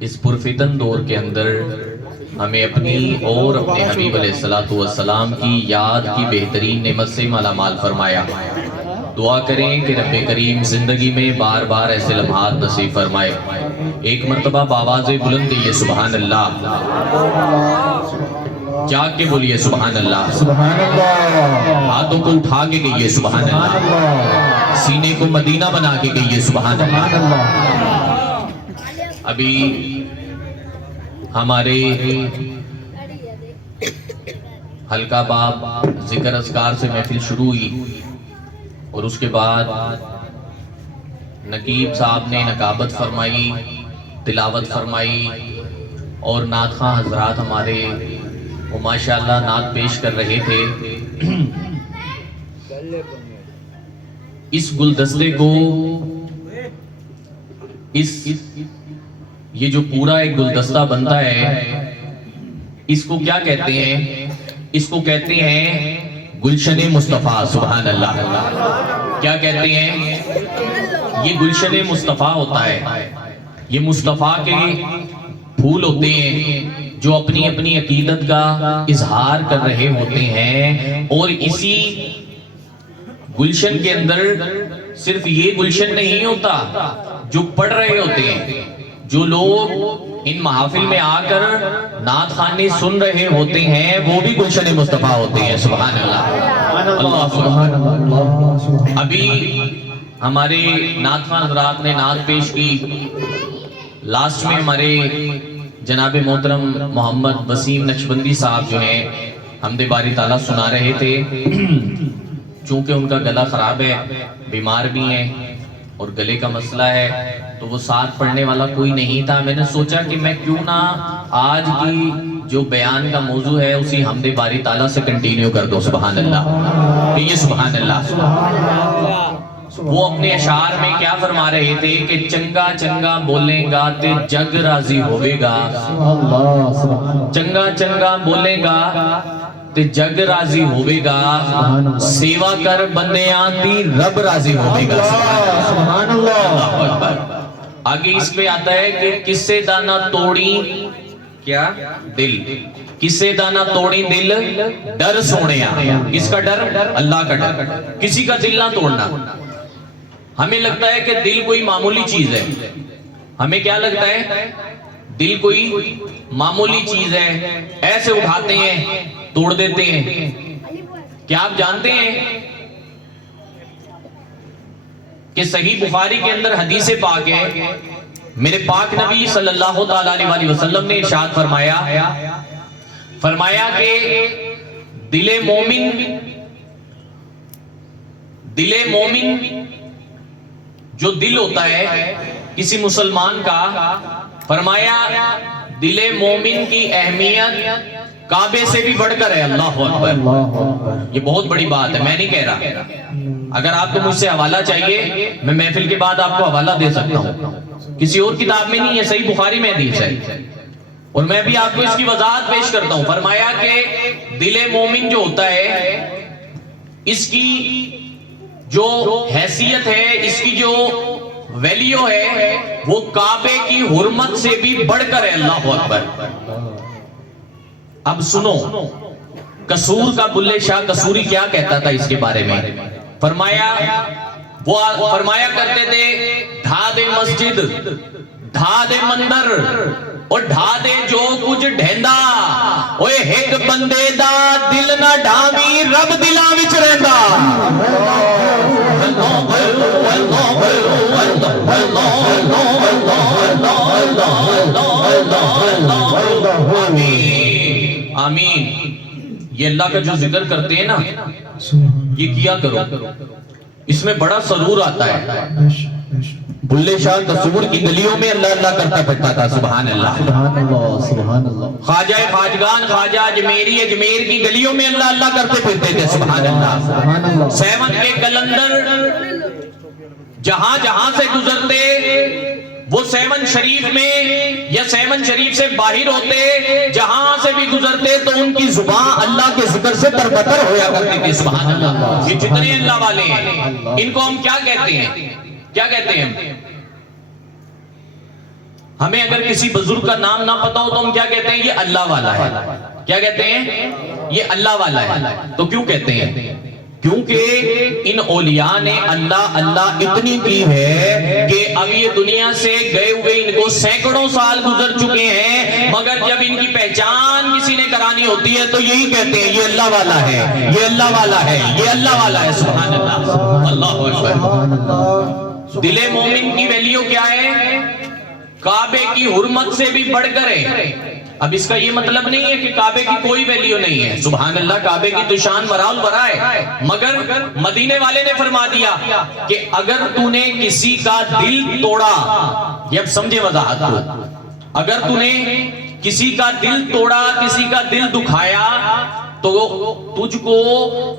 اس پرفتن دور کے اندر ہمیں اپنی اور اپنے حبیب علیہ السلام کی یاد کی بہترین نعمت سے مالا مال فرمایا۔ دعا کریں کہ رب کریم زندگی میں بار بار ایسے لمحات نصیب فرمائے۔ ایک مرتبہ بآواز بلند کہیے سبحان اللہ، جاگ کے بولیے سبحان اللہ، سبحان اللہ، ہاتھوں کو اٹھا کے کہیے سبحان اللہ، سینے کو مدینہ بنا کے کہیے سبحان اللہ۔ ابھی ہمارے حلقہ باب ذکر اذکار سے محفل شروع ہوئی اور اس کے بعد نقیب صاحب نے نقابت فرمائی، تلاوت فرمائی اور نعت خواں حضرات ہمارے وہ ماشاءاللہ نعت پیش کر رہے تھے۔ اس گلدستے کو یہ جو پورا ایک گلدستہ بنتا ہے، اس کو کیا کہتے ہیں؟ اس کو کہتے ہیں گلشن مصطفیٰ۔ سبحان اللہ، کیا کہتے ہیں؟ یہ گلشن مصطفیٰ ہوتا ہے، یہ مصطفیٰ کے پھول ہوتے ہیں جو اپنی اپنی عقیدت کا اظہار کر رہے ہوتے ہیں، اور اسی گلشن کے اندر صرف یہ گلشن نہیں ہوتا، جو پڑھ رہے ہوتے ہیں، جو لوگ ان محافل میں آ کر نعت خوانی سن رہے ہوتے ہیں، وہ بھی گلشن مصطفیٰ ہوتے ہیں۔ سبحان اللہ، اللہ سبحان اللہ۔ ابھی ہمارے نعت خوان حضرات نے نعت پیش کی، لاسٹ میں ہمارے جناب محترم محمد وسیم نقشبندی صاحب جو ہیں حمد باری تعالیٰ سنا رہے تھے۔ چونکہ ان کا گلا خراب ہے، بیمار بھی ہیں اور گلے کا مسئلہ ہے، تو وہ ساتھ پڑھنے والا کوئی نہیں تھا۔ میں نے سوچا کہ میں کیوں نہ آج کی جو بیان کا موضوع ہے اسی حمد باری تعالیٰ سے کنٹینیو کر دو۔ سبحان اللہ، کہیے سبحان اللہ۔ وہ اپنے اشعار میں کیا فرما رہے تھے کہ چنگا چنگا بولیں گا تے جگ راضی ہوئے گا، چنگا چنگا بولیں گا تے جگ راضی ہوئے گا، سیوا کر بندیاں دی رب راضی ہوئے گا۔ سبحان اللہ۔ آگے اس پہ آتا ہے کہ کسے دانا توڑی کیا دل، کسے دانا توڑی دل ڈر سونیا۔ کس کا ڈر؟ اللہ کا ڈر۔ کسی کا دل نہ توڑنا۔ ہمیں لگتا ہے کہ دل کوئی معمولی چیز ہے، ہمیں کیا لگتا ہے؟ دل کوئی معمولی چیز ہے، ایسے اٹھاتے ہیں توڑ دیتے ہیں۔ کیا آپ جانتے ہیں کہ صحیح بخاری کے اندر حدیث پاک ہے، میرے پاک نبی صلی اللہ تعالی علیہ وسلم نے ارشاد فرمایا کہ دل مومن جو دل ہوتا ہے کسی مسلمان کا، فرمایا دل مومن کی اہمیت کعبے سے بھی بڑھ کر ہے۔ اللہ اکبر، یہ بہت بڑی بات ہے، میں نہیں کہہ رہا۔ اگر آپ کو مجھ سے حوالہ چاہیے میں محفل کے بعد آپ کو حوالہ دے سکتا ہوں، کسی اور کتاب میں نہیں ہے، صحیح بخاری میں حدیث ہے، اور میں بھی آپ کو اس کی وضاحت پیش کرتا ہوں۔ فرمایا کہ دل مومن جو ہوتا ہے اس کی جو حیثیت ہے، اس کی جو ویلیو ہے، وہ کعبے کی حرمت سے بھی بڑھ کر ہے۔ اللہ اکبر۔ اب سنو قصور کا بلے شاہ قصوری کیا کہتا تھا اس کے بارے میں۔ وہ فرمایا کرتے تھے ڈھا دے مسجد، ڈھا دے مندر اور ڈھا دے جو کچھ ڈھیندا، اوے ایک بندے دا دل نہ ڈھاوی رب دلاں وچ رہندا۔ آمین۔ یہ اللہ کا جو ذکر کرتے ہیں نا، یہ کیا کرو، اس میں بڑا سرور آتا ہے۔ بلے شاہ قصور کی گلیوں میں اللہ اللہ کرتا پھرتا تھا۔ سبحان اللہ، سبحان اللہ، سبحان اللہ۔ خواجہ خواجگان خواجہ اجمیری اجمیر کی گلیوں میں اللہ اللہ کرتے پھرتے تھے۔ سبحان اللہ، سبحان اللہ۔ سیون کے کلندر جہاں جہاں سے گزرتے، وہ سیون شریف میں یا سیون شریف سے باہر ہوتے، جہاں سے بھی گزرتے تو ان کی زبان اللہ کے ذکر سے تربتر ہویا کرتی تھی۔ سبحان اللہ۔ یہ جتنے اللہ والے ہیں ان کو ہم کیا کہتے ہیں؟ کیا کہتے ہیں؟ ہمیں اگر کسی بزرگ کا نام نہ پتا ہو تو ہم کیا کہتے ہیں؟ یہ اللہ والا ہے. کیا کہتے ہیں؟ یہ اللہ والا ہے. تو کیوں کہتے ہیں؟ کیونکہ ان اولیاء نے اللہ اللہ اتنی کی ہے کہ اب یہ دنیا سے گئے ہوئے ان کو سینکڑوں سال گزر چکے ہیں، مگر جب ان کی پہچان کسی نے کرانی ہوتی ہے تو یہی کہتے ہیں یہ اللہ والا ہے، یہ اللہ والا ہے، یہ اللہ والا ہے. سبحان اللہ، اللہ اکبر. دل مومن کی ویلیو کیا ہے؟ کعبے کی حرمت سے بھی بڑھ کر ہے. اب اس کا یہ مطلب نہیں ہے کہ کعبے کی کوئی ویلیو نہیں ہے. سبحان اللہ، کعبے کی تو شان برال برا ہے، مگر مدینے والے نے فرما دیا کہ اگر تو نے کسی کا دل توڑا، یہ اب سمجھے وضاحت کو، اگر تو نے کسی کا دل توڑا، کسی کا دل دکھایا تو تجھ کو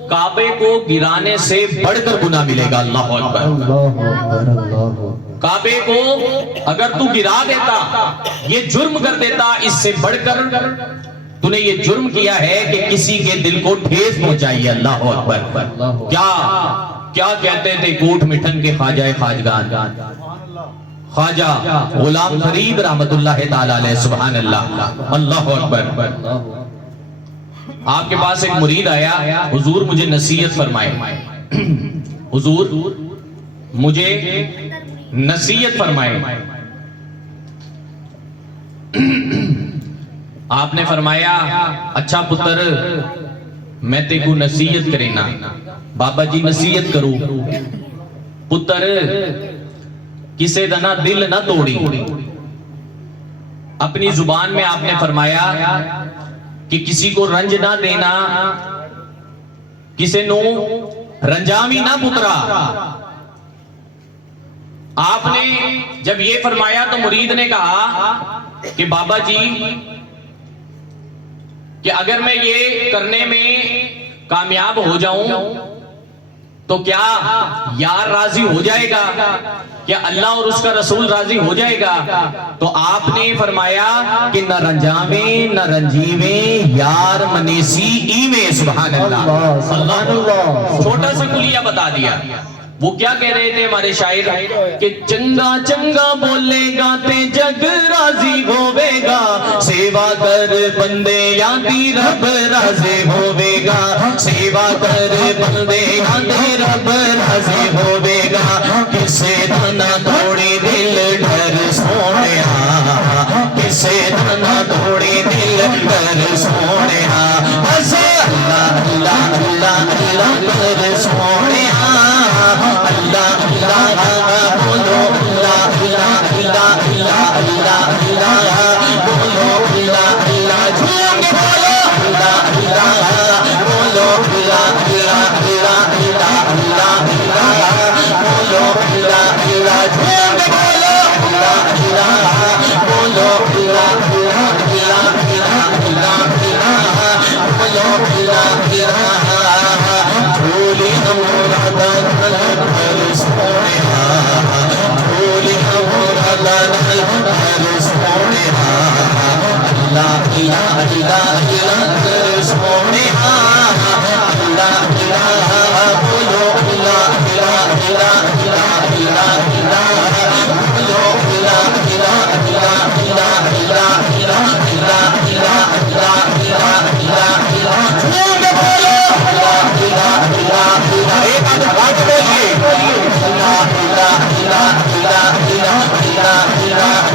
کعبے کو گرانے سے بڑھ کر گناہ ملے گا. اللہ اکبر. اللہ اکبر، اللہ اکبر. کعبے کو اگر تو گرا دیتا، یہ جرم کر دیتا، اس سے بڑھ کر تو نے یہ جرم کیا ہے کہ کسی کے دل کو ٹھیس پہنچائی. اللہ اکبر. کیا کہتے تھے کوٹ مٹھن کے خواجہ خواجگان خواجہ غلام فرید رحمت اللہ تعالی علیہ. سبحان اللہ، اللہ اکبر. آپ کے پاس ایک مرید آیا، حضور مجھے نصیحت فرمائے، حضور مجھے نصیحت فرمائے. آپ نے فرمایا اچھا پتر میں تے کو نصیحت کرے نا. بابا جی نصیحت کرو. پتر کسے دا نہ دل نہ توڑی. اپنی زبان میں آپ نے فرمایا کہ کسی کو رنج نہ دینا، کسے نو رنجامی نہ پترا. آپ نے جب یہ فرمایا تو مرید نے کہا کہ بابا جی کہ اگر میں یہ کرنے میں کامیاب ہو جاؤں تو کیا یار راضی ہو جائے گا؟ کیا اللہ اور اس کا رسول راضی ہو جائے گا؟ تو آپ نے فرمایا کہ نہ رنجاویں نہ رنجیویں یار منیسی ایویں. سبحان اللہ، اللہ. چھوٹا سا کلیہ بتا دیا. وہ کیا کہہ رہے تھے ہمارے شاعر کہ چنگا چنگا بولے گا تے جگ راضی ہوے گا، سیوا کر بندے یادی رب راضی ہوے گا، سیوا کر بندے یادی رب راضی ہوے گا. کسے نہ توڑی دل ڈر سونیا، کسے نہ توڑی دل ڈر سونیا. اللہ اللہ اللہ اللہ ڈر سونیا. اللہ اللہ بولو اللہ اللہ اللہ اللہ اللہ بولو اللہ اللہ. جھوم کے بولو اللہ اللہ بولو اللہ اللہ اللہ اللہ اللہ بولو اللہ اللہ. جھوم کے بولو اللہ اللہ بولو اللہ اللہ اللہ اللہ بولو اللہ اللہ. بھولی ہمارا دل سونیا، بھولی ہمارا دل سونیا. اللہ اللہ اللہ اللہ سونیا. اللہ اللہ بولو اللہ اللہ اللہ اللہ اللہ بولو اللہ اللہ اللہ اللہ اللہ اللہ اللہ اللہ. جھوم کے بولو اللہ اللہ. ایک آدھ بولیے اللہ اللہ اللہ اللہ اللہ اللہ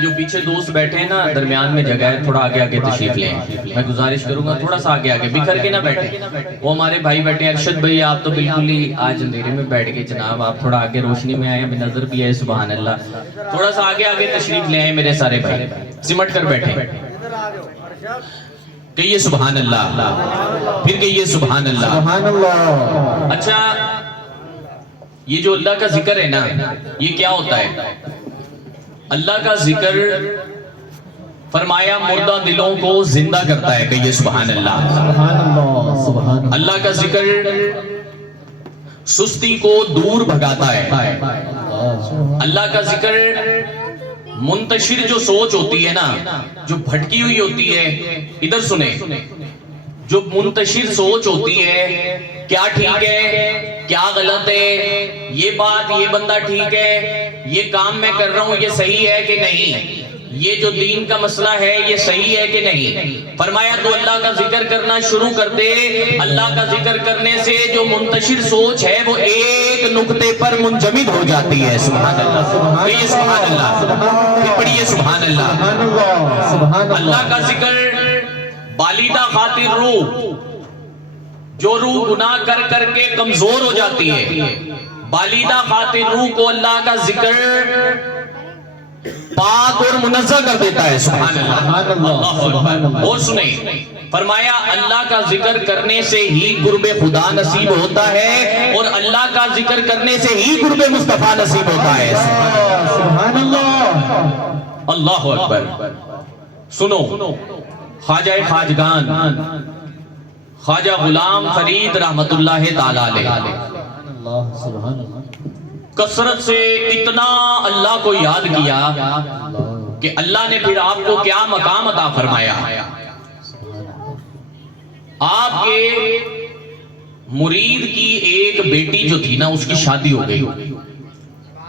یہ جو پیچھے دوست بیٹھے ہیں نا درمیان میں جگہ ہے, تھوڑا آگے آگے تشریف لیں. میں گزارش کروں گا تھوڑا سا آگے آگے بکھر کے نہ بیٹھیں. وہ ہمارے بھائی بیٹھے ہیں ارشد بھائی, آپ تو بالکل ہی آج اندھیرے میں بیٹھ گئے جناب, آپ تھوڑا آگے روشنی میں آئے, ہمیں نظر بھی ہے. سبحان اللہ, تھوڑا سا آگے آگے تشریف لے آئے میرے سارے بھائی, سمٹ کر بیٹھیں. کہیے سبحان اللہ, پھر کہیے سبحان اللہ. سبحان اللہ. اچھا, یہ جو اللہ کا ذکر ہے نا, یہ کیا ہوتا ہے؟ اللہ کا ذکر فرمایا مردہ دلوں کو زندہ کرتا ہے. کہیے سبحان اللہ. سبحان اللہ. سبحان اللہ. اللہ کا ذکر سستی کو دور بھگاتا ہے. اللہ کا ذکر منتشر جو سوچ ہوتی ہے نا, جو بھٹکی ہوئی ہوتی ہے, ادھر سنیں, جو منتشر سوچ ہوتی ہے, کیا ٹھیک ہے کیا غلط ہے, یہ بات یہ بندہ ٹھیک ہے, یہ کام میں کر رہا ہوں یہ صحیح ہے کہ نہیں, یہ جو دین کا مسئلہ ہے یہ صحیح ہے کہ نہیں. فرمایا تو اللہ کا ذکر کرنا شروع کر دے. اللہ کا ذکر کرنے سے جو منتشر سوچ ہے وہ ایک نقطے پر منجمد ہو جاتی ہے. سبحان اللہ. کہیے سبحان اللہ, پھر پڑھیے سبحان اللہ. سبحان اللہ کا ذکر بالیدہ خاطر روح, جو روح گناہ کر کر کے کمزور ہو جاتی ہے, بالیدہ خاطر روح کو اللہ کا ذکر پاک اور منزہ کر دیتا ہے. سبحان اللہ. اور سنیں, فرمایا اللہ کا ذکر کرنے سے ہی قرب خدا نصیب ہوتا ہے, اور اللہ کا ذکر کرنے سے ہی قرب مصطفیٰ نصیب ہوتا ہے. سبحان اللہ. اللہ اکبر. سنو, خواجہ خواجگان خواجہ غلام فرید رحمت اللہ تعالی علیہ سبحان اللہ. کثرت سے اتنا اللہ کو یاد کیا کہ اللہ نے پھر آپ کو کیا مقام عطا فرمایا. آپ کے مرید کی ایک بیٹی جو تھی نا, اس کی شادی ہو گئی.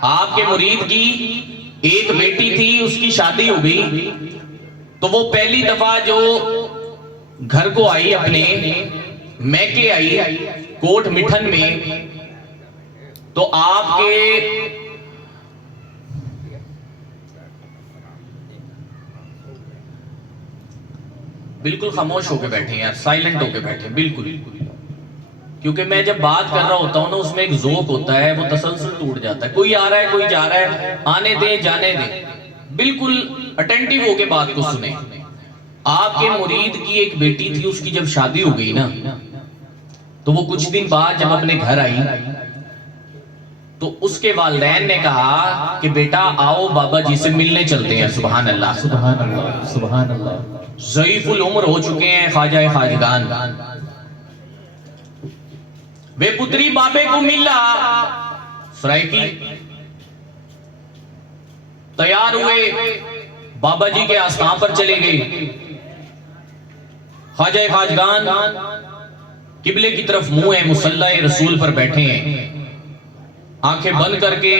آپ کے مرید کی ایک بیٹی تھی, اس کی شادی ہو گئی. تو وہ پہلی دفعہ جو گھر کو آئی, اپنے میکے آئی کوٹ مٹھن میں, تو آپ کے بالکل خاموش ہو کے بیٹھے ہیں یار, سائلنٹ ہو کے بیٹھے ہیں بالکل, کیونکہ میں جب بات کر رہا ہوتا ہوں نا اس میں ایک ذوق ہوتا ہے, وہ تسلسل ٹوٹ جاتا ہے. کوئی آ رہا ہے کوئی جا رہا ہے, آنے دیں جانے دیں, بالکل اٹینٹیو ہو کے بات کو سنیں. آپ کے مرید کی ایک بیٹی تھی, اس کی جب شادی ہو گئی نا, تو وہ کچھ دن بعد جب اپنے گھر آئی تو اس کے والدین نے کہا کہ بیٹا آؤ بابا جی سے ملنے چلتے ہیں. سبحان اللہ. سبحان اللہ. سبحان اللہ. ضعیف العمر ہو چکے ہیں خواجہ خواجگان, وہ پتری بابے کو ملا, سرائکی تیار ہوئے, بابا جی کے آستان پر چلے گئے. خواجہ خواجگان قبلے کی طرف منہ ہے, مصلی رسول پر بیٹھے ہیں, آنکھیں بند کر کے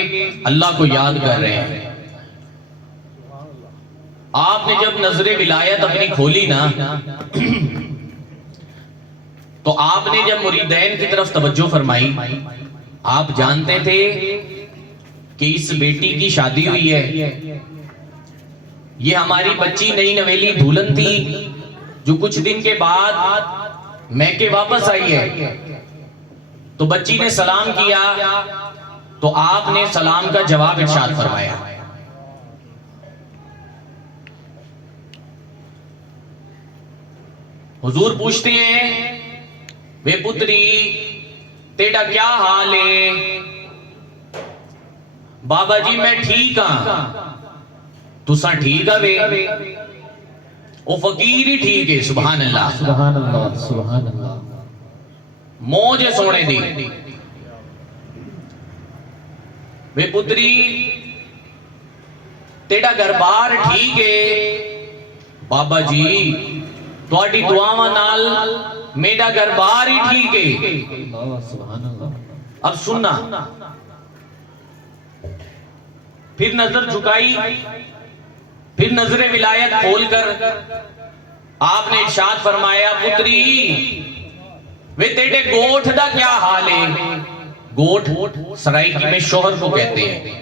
اللہ کو یاد کر رہے ہیں. آپ نے جب نظر ولایت اپنی کھولی نا, تو آپ نے جب مریدین کی طرف توجہ فرمائی, آپ جانتے تھے کہ اس بیٹی کی شادی ہوئی ہے, یہ ہماری بچی نئی نویلی دھولن تھی جو کچھ دن کے بعد میکے واپس آئی ہے. تو بچی نے سلام کیا, تو آپ نے سلام کا جواب ارشاد فرمایا. حضور پوچھتے ہیں, وے پتری تیرا کیا حال ہے؟ بابا جی میں ٹھیک ہاں. تساں ٹھیک ہے وے؟ او فقیر ہی ٹھیک ہے. سبحان اللہ. سبحان اللہ. سبحان اللہ. موج سونے دی. وے پتری تیرا گھر بار ٹھیک ہے؟ بابا جی تواڈی دعاواں نال میرا گھر بار ہی ٹھیک ہے. سبحان اللہ. اب سننا, پھر نظر جھکائی, پھر نظر ولایت کھول کر آپ نے ارشاد فرمایا, پتری وے تیرے گوٹھ دا کیا حال ہے؟ گوٹھ سرائکی میں شوہر کو کہتے ہیں.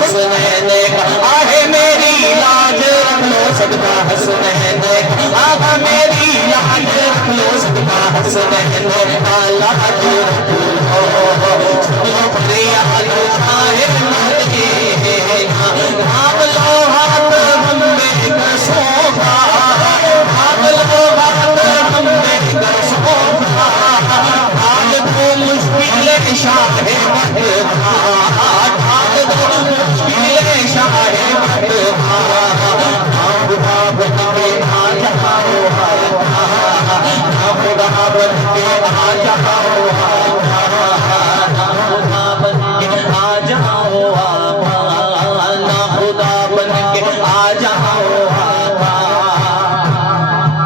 حسنین کا آہ میری لاج رکھ لو صدقہ حسنین کا آقا میری لاج رکھ لو صدقہ حسنین کا لاج رکھ لو چلو فریاد شاہ مدینہ نام لو ہاتھ ہم میں کر سوکھا نام لو ہاتھ ہم میں کر سوکھا آج تو مشکل شاہ مدینہ آج تو مشکل شاہ مدینہ خدا بن کے آ جاؤ خدا بن کے آ جاؤ خدا بن کے آ جاؤ خدا بن کے آ جاؤ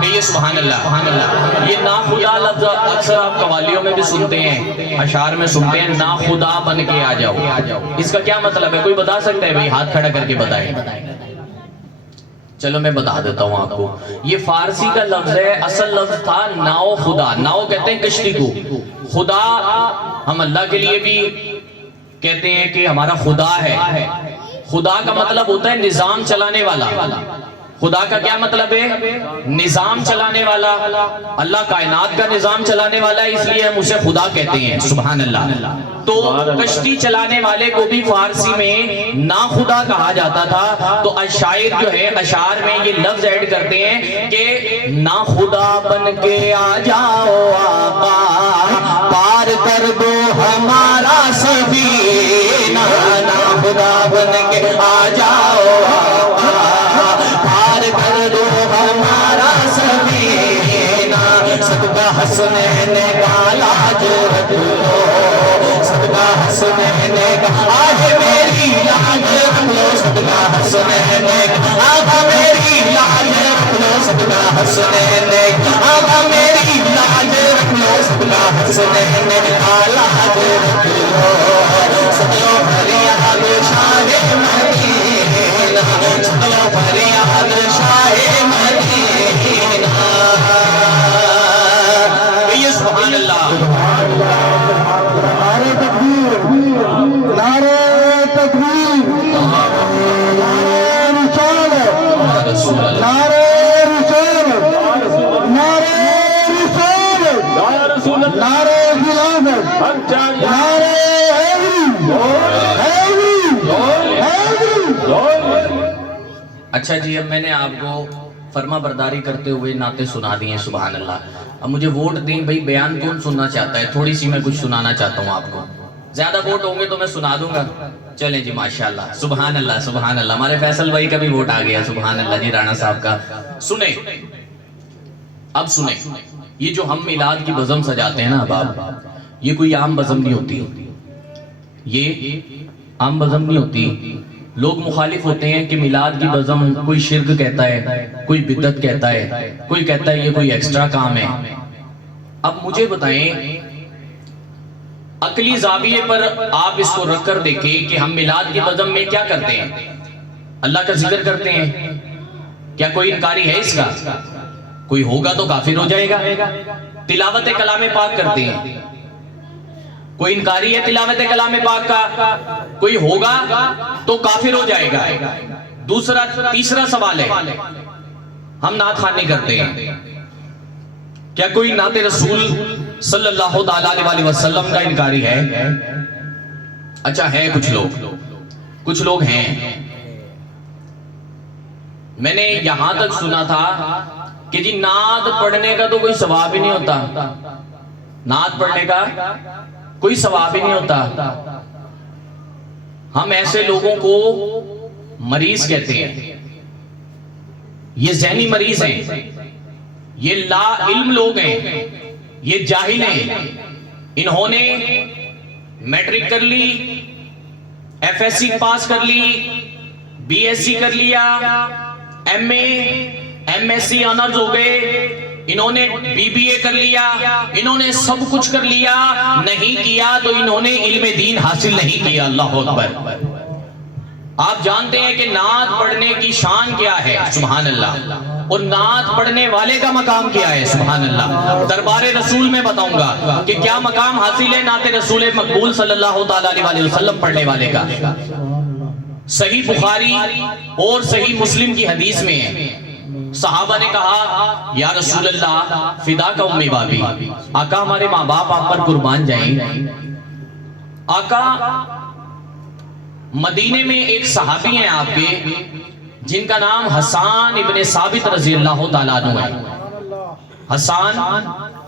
یہ سبحان اللہ یہ نا خدا لفظ اکثر آپ قوالیوں میں بھی سنتے ہیں اشعار میں سنتے ہیں نا خدا بن کے آ جاؤ اس کا کیا مطلب ہے کوئی بتا سکتا ہے بھئی ہاتھ کھڑا کر کے بتائیں چلو میں بتا دیتا ہوں آپ کو یہ فارسی کا لفظ ہے اصل لفظ تھا ناؤ خدا ناؤ کہتے ہیں کشتی کو خدا ہم اللہ کے لیے بھی کہتے ہیں کہ ہمارا خدا ہے خدا کا مطلب ہوتا ہے نظام چلانے والا خدا کا کیا مطلب ہے نظام چلانے والا اللہ کائنات کا نظام چلانے والا ہے اس لیے ہم اسے خدا کہتے ہیں سبحان اللہ تو کشتی چلانے والے کو بھی فارسی میں نا خدا کہا جاتا تھا تو شاعر جو ہے اشعار میں یہ لفظ ایڈ کرتے ہیں کہ نا خدا بن کے آ جاؤ آقا پار کر دو ہمارا سفینہ نا خدا بن کے آ جاؤ آقا پار کر دو ہمارا سفینہ صدقہ حسنین کا لاج رکھ لو صدقہ حسنین کا آج میری لاج رکھ لو صدقہ حسنین کا آقا میری لاج رکھ لو صدقہ حسنین کا آقا میری لاج رکھ لو صدقہ حسنین کا لاج رکھ لو سجلو فریاد شاہ مدینہ سجلو فریاد شاہ مدینہ یہ سبحان اللہ نعرہ تکبیر نعرہ تکبیر نعرہ رسالت رسول اللہ نعرہ رسالت نعرہ رسالت نعرہ خلافت نعرہ اچھا جی اب میں نے آپ کو فرما برداری کرتے ہوئے نعتیں سنا دی ہیں سبحان اللہ اب مجھے ووٹ دیں بھئی بیان کون سننا چاہتا ہے تھوڑی سی میں کچھ سنانا چاہتا ہوں آپ کو زیادہ ووٹ ہوں گے تو میں سنا دوں گا چلیں جی ماشاءاللہ سبحان اللہ ہمارے فیصل بھائی کا بھی ووٹ آ گیا سبحان اللہ جی رانا صاحب کا سنیں اب سنیں یہ جو ہم میلاد کی بزم سجاتے ہیں نا اب یہ کوئی عام بزم نہیں ہوتی یہ عام بزم نہیں ہوتی لوگ مخالف ہوتے ہیں کہ میلاد کی بزم کوئی شرک کہتا ہے کوئی بدعت کہتا ہے کوئی کہتا ہے یہ کوئی ایکسٹرا کام ہے اب مجھے بتائیں عقلی زاویے پر آپ اس کو رکھ کر دیکھیں کہ ہم میلاد کی بزم میں کیا کرتے ہیں اللہ کا ذکر کرتے ہیں کیا کوئی انکاری ہے اس کا کوئی ہوگا تو کافر ہو جائے گا تلاوت کلام پاک کرتے ہیں کوئی انکاری ہے تلاوت کلام پاک کا کوئی ہوگا تو کافر ہو جائے گا تیسرا سوال ہے ہم نعت خوانی کرتے ہیں کیا کوئی نعت رسول صلی اللہ علیہ وسلم کا انکاری ہے اچھا ہے کچھ لوگ ہیں میں نے یہاں تک سنا تھا کہ جی نعت پڑھنے کا تو کوئی ثواب ہی نہیں ہوتا نعت پڑھنے کا کوئی ثواب ہی نہیں ہوتا ہم ایسے لوگوں کو مریض کہتے ہیں یہ ذہنی مریض ہیں یہ لا علم لوگ ہیں یہ جاہل ہیں انہوں نے میٹرک کر لی ایف ایس سی پاس کر لی بی ایس سی کر لیا M A M S C honours ہو گئے انہوں نے بی بی اے کر لیا انہوں نے سب کچھ کر لیا نہیں کیا تو انہوں نے علم دین حاصل نہیں کیا اللہ اکبر آپ جانتے ہیں کہ نعت پڑھنے کی شان کیا ہے سبحان اللہ اور نعت پڑھنے والے کا مقام کیا ہے سبحان اللہ دربار رسول میں بتاؤں گا کہ کیا مقام حاصل ہے نعت رسول مقبول صلی اللہ تعالی علیہ وسلم پڑھنے والے کا صحیح بخاری اور صحیح مسلم کی حدیث میں ہے، صحابہ نے کہا یا رسول اللہ فدا کا امی بابی، آقا ہمارے ماں باپ آپ پر قربان جائیں۔ آقا مدینے میں ایک صحابی ہیں آپ کے جن کا نام حسان ابن ثابت رضی اللہ تعالیٰ عنہ ہے۔ حسان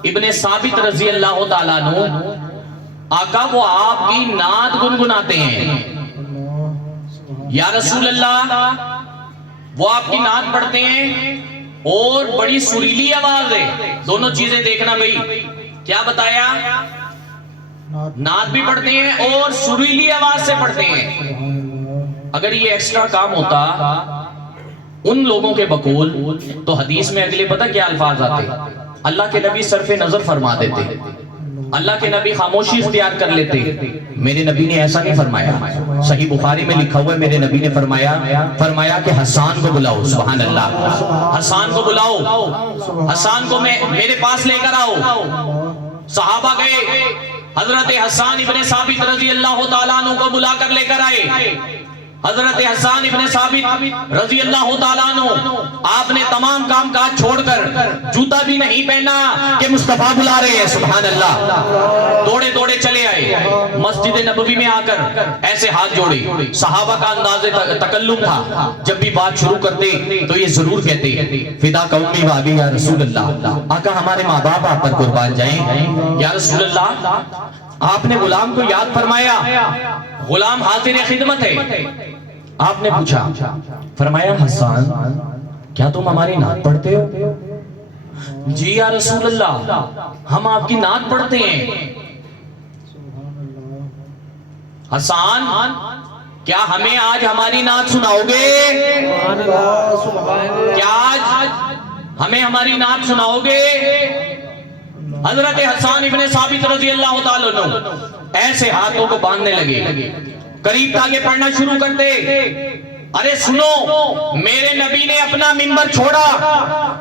ابن ثابت رضی اللہ تعالیٰ عنہ، آقا وہ آپ کی نعت گنگناتے ہیں۔ یا رسول اللہ وہ آپ کی نعت پڑھتے ہیں اور بڑی سریلی آواز ہے، دونوں چیزیں دیکھنا بھائی، کیا بتایا؟ نعت بھی پڑھتے ہیں اور سریلی آواز سے پڑھتے ہیں۔ اگر یہ ایکسٹرا کام ہوتا ان لوگوں کے بقول تو حدیث میں اگلے پتہ کیا الفاظ آتے؟ اللہ کے نبی صرف نظر فرما دیتے، اللہ کے نبی خاموشی اختیار کر لیتے۔ میرے نبی نے ایسا نہیں فرمایا، صحیح بخاری میں لکھا ہوا ہے میرے نبی نے فرمایا کہ حسان کو بلاؤ، سبحان اللہ، حسان کو بلاؤ، حسان کو میرے پاس لے کر آؤ۔ صحابہ گئے، حضرت حسان ابن ثابت رضی اللہ تعالیٰ عنہ کو بلا کر لے کر آئے۔ حضرت حسان ابن ثابت رضی اللہ تعالیٰ عنہ، آپ نے تمام کام کاج چھوڑ کر جوتا بھی نہیں پہنا کہ مصطفیٰ بلا رہے ہیں، سبحان اللہ، دوڑے دوڑے چلے آئے۔ مسجد نبوی میں آ کر ایسے ہاتھ جوڑے۔ صحابہ کا انداز تکلم تھا، جب بھی بات شروع کرتے تو یہ ضرور کہتے فدا کا امی وابی یا رسول اللہ، آقا ہمارے ماں باپ آپ پر قربان جائیں۔ یا رسول اللہ آپ نے غلام کو یاد فرمایا، غلام حاضر خدمت ہے۔ آپ نے پوچھا، فرمایا حسان کیا تم ہماری نعت پڑھتے ہو؟ جی یا رسول اللہ ہم آپ کی نعت پڑھتے ہیں۔ حسان کیا ہمیں آج ہماری نعت سناؤ گے؟ کیا آج ہمیں ہماری نعت سناؤ گے؟ حضرت حسان ابن ثابت رضی اللہ تعالیٰ عنہ ایسے ہاتھوں کو باندھنے لگے، قریب تاکہ پڑھنا شروع کرتے۔ ارے سنو، میرے نبی نے اپنا منبر چھوڑا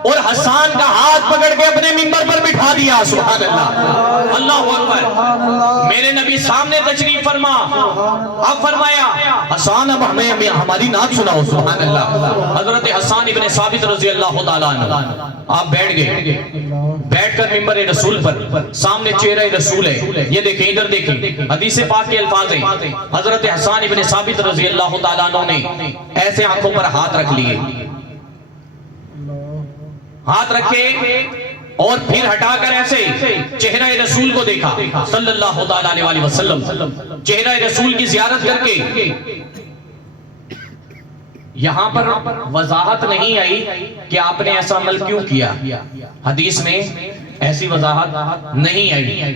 اور حسان کا ہاتھ پکڑ کے اپنے منبر پر بٹھا دیا، سبحان اللہ، اللہ اکبر۔ میرے نبی سامنے تشریف فرما، اب فرمایا حسان اب ہمیں ہماری نعت سناؤ، سبحان اللہ۔ حضرت حسان ابن ثابت رضی اللہ تعالیٰ عنہ آپ بیٹھ گئے، بیٹھ کر منبر رسول پر، سامنے چہرہ رسول ہے، یہ دیکھیں ادھر دیکھیں، حدیث پاک کے الفاظ ہیں۔ حضرت حسان ابن ثابت رضی اللہ تعالیٰ عنہ نے ایسے آنکھوں پر ہاتھ رکھ لیے، ہاتھ رکھے اور پھر ہٹا کر ایسے چہرہ رسول کو دیکھا صلی اللہ تعالیٰ علیہ وسلم، چہرہ رسول کی زیارت کر کے۔ یہاں پر وضاحت نہیں آئی کہ آپ نے ایسا عمل کیوں کیا، حدیث میں ایسی وضاحت نہیں آئی،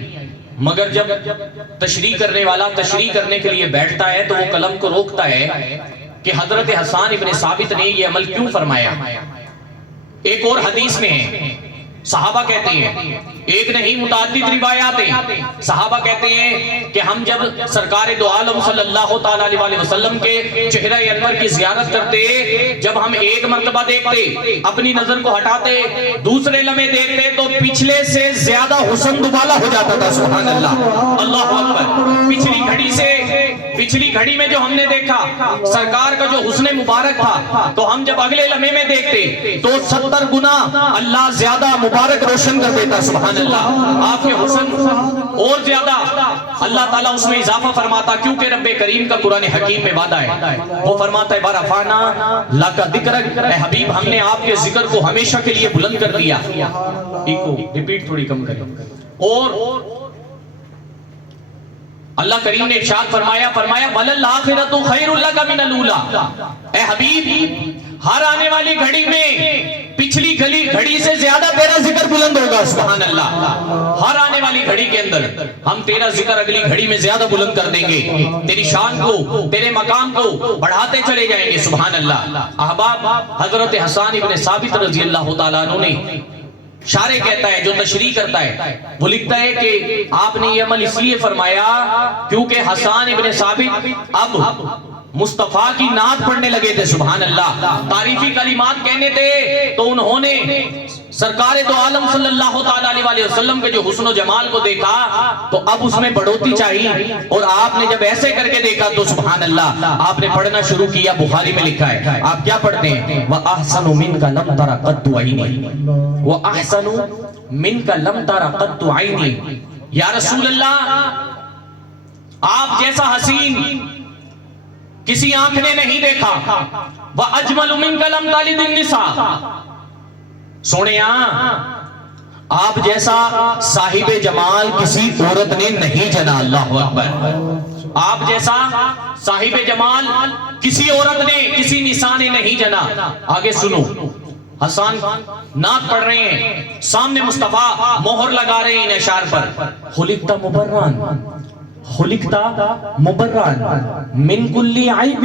مگر جب تشریح کرنے والا تشریح کرنے کے لیے بیٹھتا ہے تو وہ قلم کو روکتا ہے کہ حضرت حسان ابن ثابت نے یہ عمل کیوں فرمایا۔ ایک اور حدیث میں ہے، صحابہ کہتے ہیں، ایک نہیں متعدد روایات ہیں، صحابہ کہتے ہیں کہ ہم جب سرکار دو عالم صلی اللہ تعالیٰ علیہ وسلم کے چہرہ انور کی زیارت کرتے، جب ہم ایک مرتبہ دیکھتے اپنی نظر کو ہٹاتے، دوسرے لمحے دیکھتے تو پچھلے سے زیادہ حسن دوبالا ہو جاتا تھا، سبحان اللہ، اللہ اکبر۔ پچھلی گھڑی میں جو ہم نے دیکھا سرکار کا جو حسن مبارک تھا، تو ہم جب اگلے لمحے میں دیکھتے تو 70 گنا اللہ زیادہ مبارک روشن کر دیتا، سبحان اللہ۔ آپ کے حسن اور زیادہ اللہ تعالیٰ اس میں اضافہ فرماتا، کیونکہ رب کریم کا قرآن حکیم میں وعدہ ہے، وہ فرماتا ہے بارفانا لَكَ ذِكْرَكَ، اے حبیب ہم نے آپ کے ذکر کو ہمیشہ کے لیے بلند کر دیا۔ ریپیٹ تھوڑی کم کریں۔ اور اللہ کریم نے ارشاد فرمایا وَلَلْآخِرَةُ خَيْرٌ لَكَ مِنَ الْأُولَىٰ، اے حبیب ہر آنے والی گھڑی میں پچھلی گھڑی سے زیادہ تیرا ذکر بلند ہوگا، سبحان اللہ۔ ہر آنے والی گھڑی کے اندر ہم تیرا ذکر اگلی گھڑی میں زیادہ بلند کر دیں گے، تیری شان کو تیرے مقام کو بڑھاتے چلے جائیں گے، سبحان اللہ۔ احباب، حضرت حسان ابن ثابت رضی اللہ تعالیٰ عنہ نے شارع کہتا ہے، جو تشریح کرتا ہے، وہ لکھتا ہے کہ آپ نے یہ عمل اس لیے فرمایا کیونکہ حسان ابن ثابت اب مصطفیٰ کی نعت پڑھنے لگے تھے، سبحان اللہ، تعریفی کلمات کہنے تھے، تو انہوں نے سرکار دو عالم صلی اللہ تعالیٰ علیہ وسلم کے جو حسن و جمال کو دیکھا تو اب اس میں بڑھوتی چاہیے، اور آپ نے جب ایسے کر کے دیکھا تو سبحان اللہ آپ نے پڑھنا شروع کیا۔ بخاری میں لکھا ہے، آپ کیا پڑھتے ہیں؟ وَأَحْسَنُ مِنْكَ لَمْ تَرَ قَدُّ عَيْنِي وَأَحْسَنُ مِنْكَ لَمْ تَرَ قَدُّ عَيْنِي۔ یا رسول اللہ، آپ جیسا حسین کسی آنکھ نے نہیں دیکھا۔ وَأَجْمَلُ مِنْكَ لَمْ تَلِدِ النِّسَاء۔ سونیا، آپ جیسا صاحب جمال کسی عورت نے نہیں جنا۔ اللہ اکبر۔ آپ جیسا صاحب جمال کسی عورت نے، کسی نساء نے نہیں جنا۔ آگے سنو، حسان نعت پڑھ رہے ہیں، سامنے مصطفیٰ مہر لگا رہے ہیں ان اشعار پر۔ خلقت مبرران، خلقت مبرران من کل عیب۔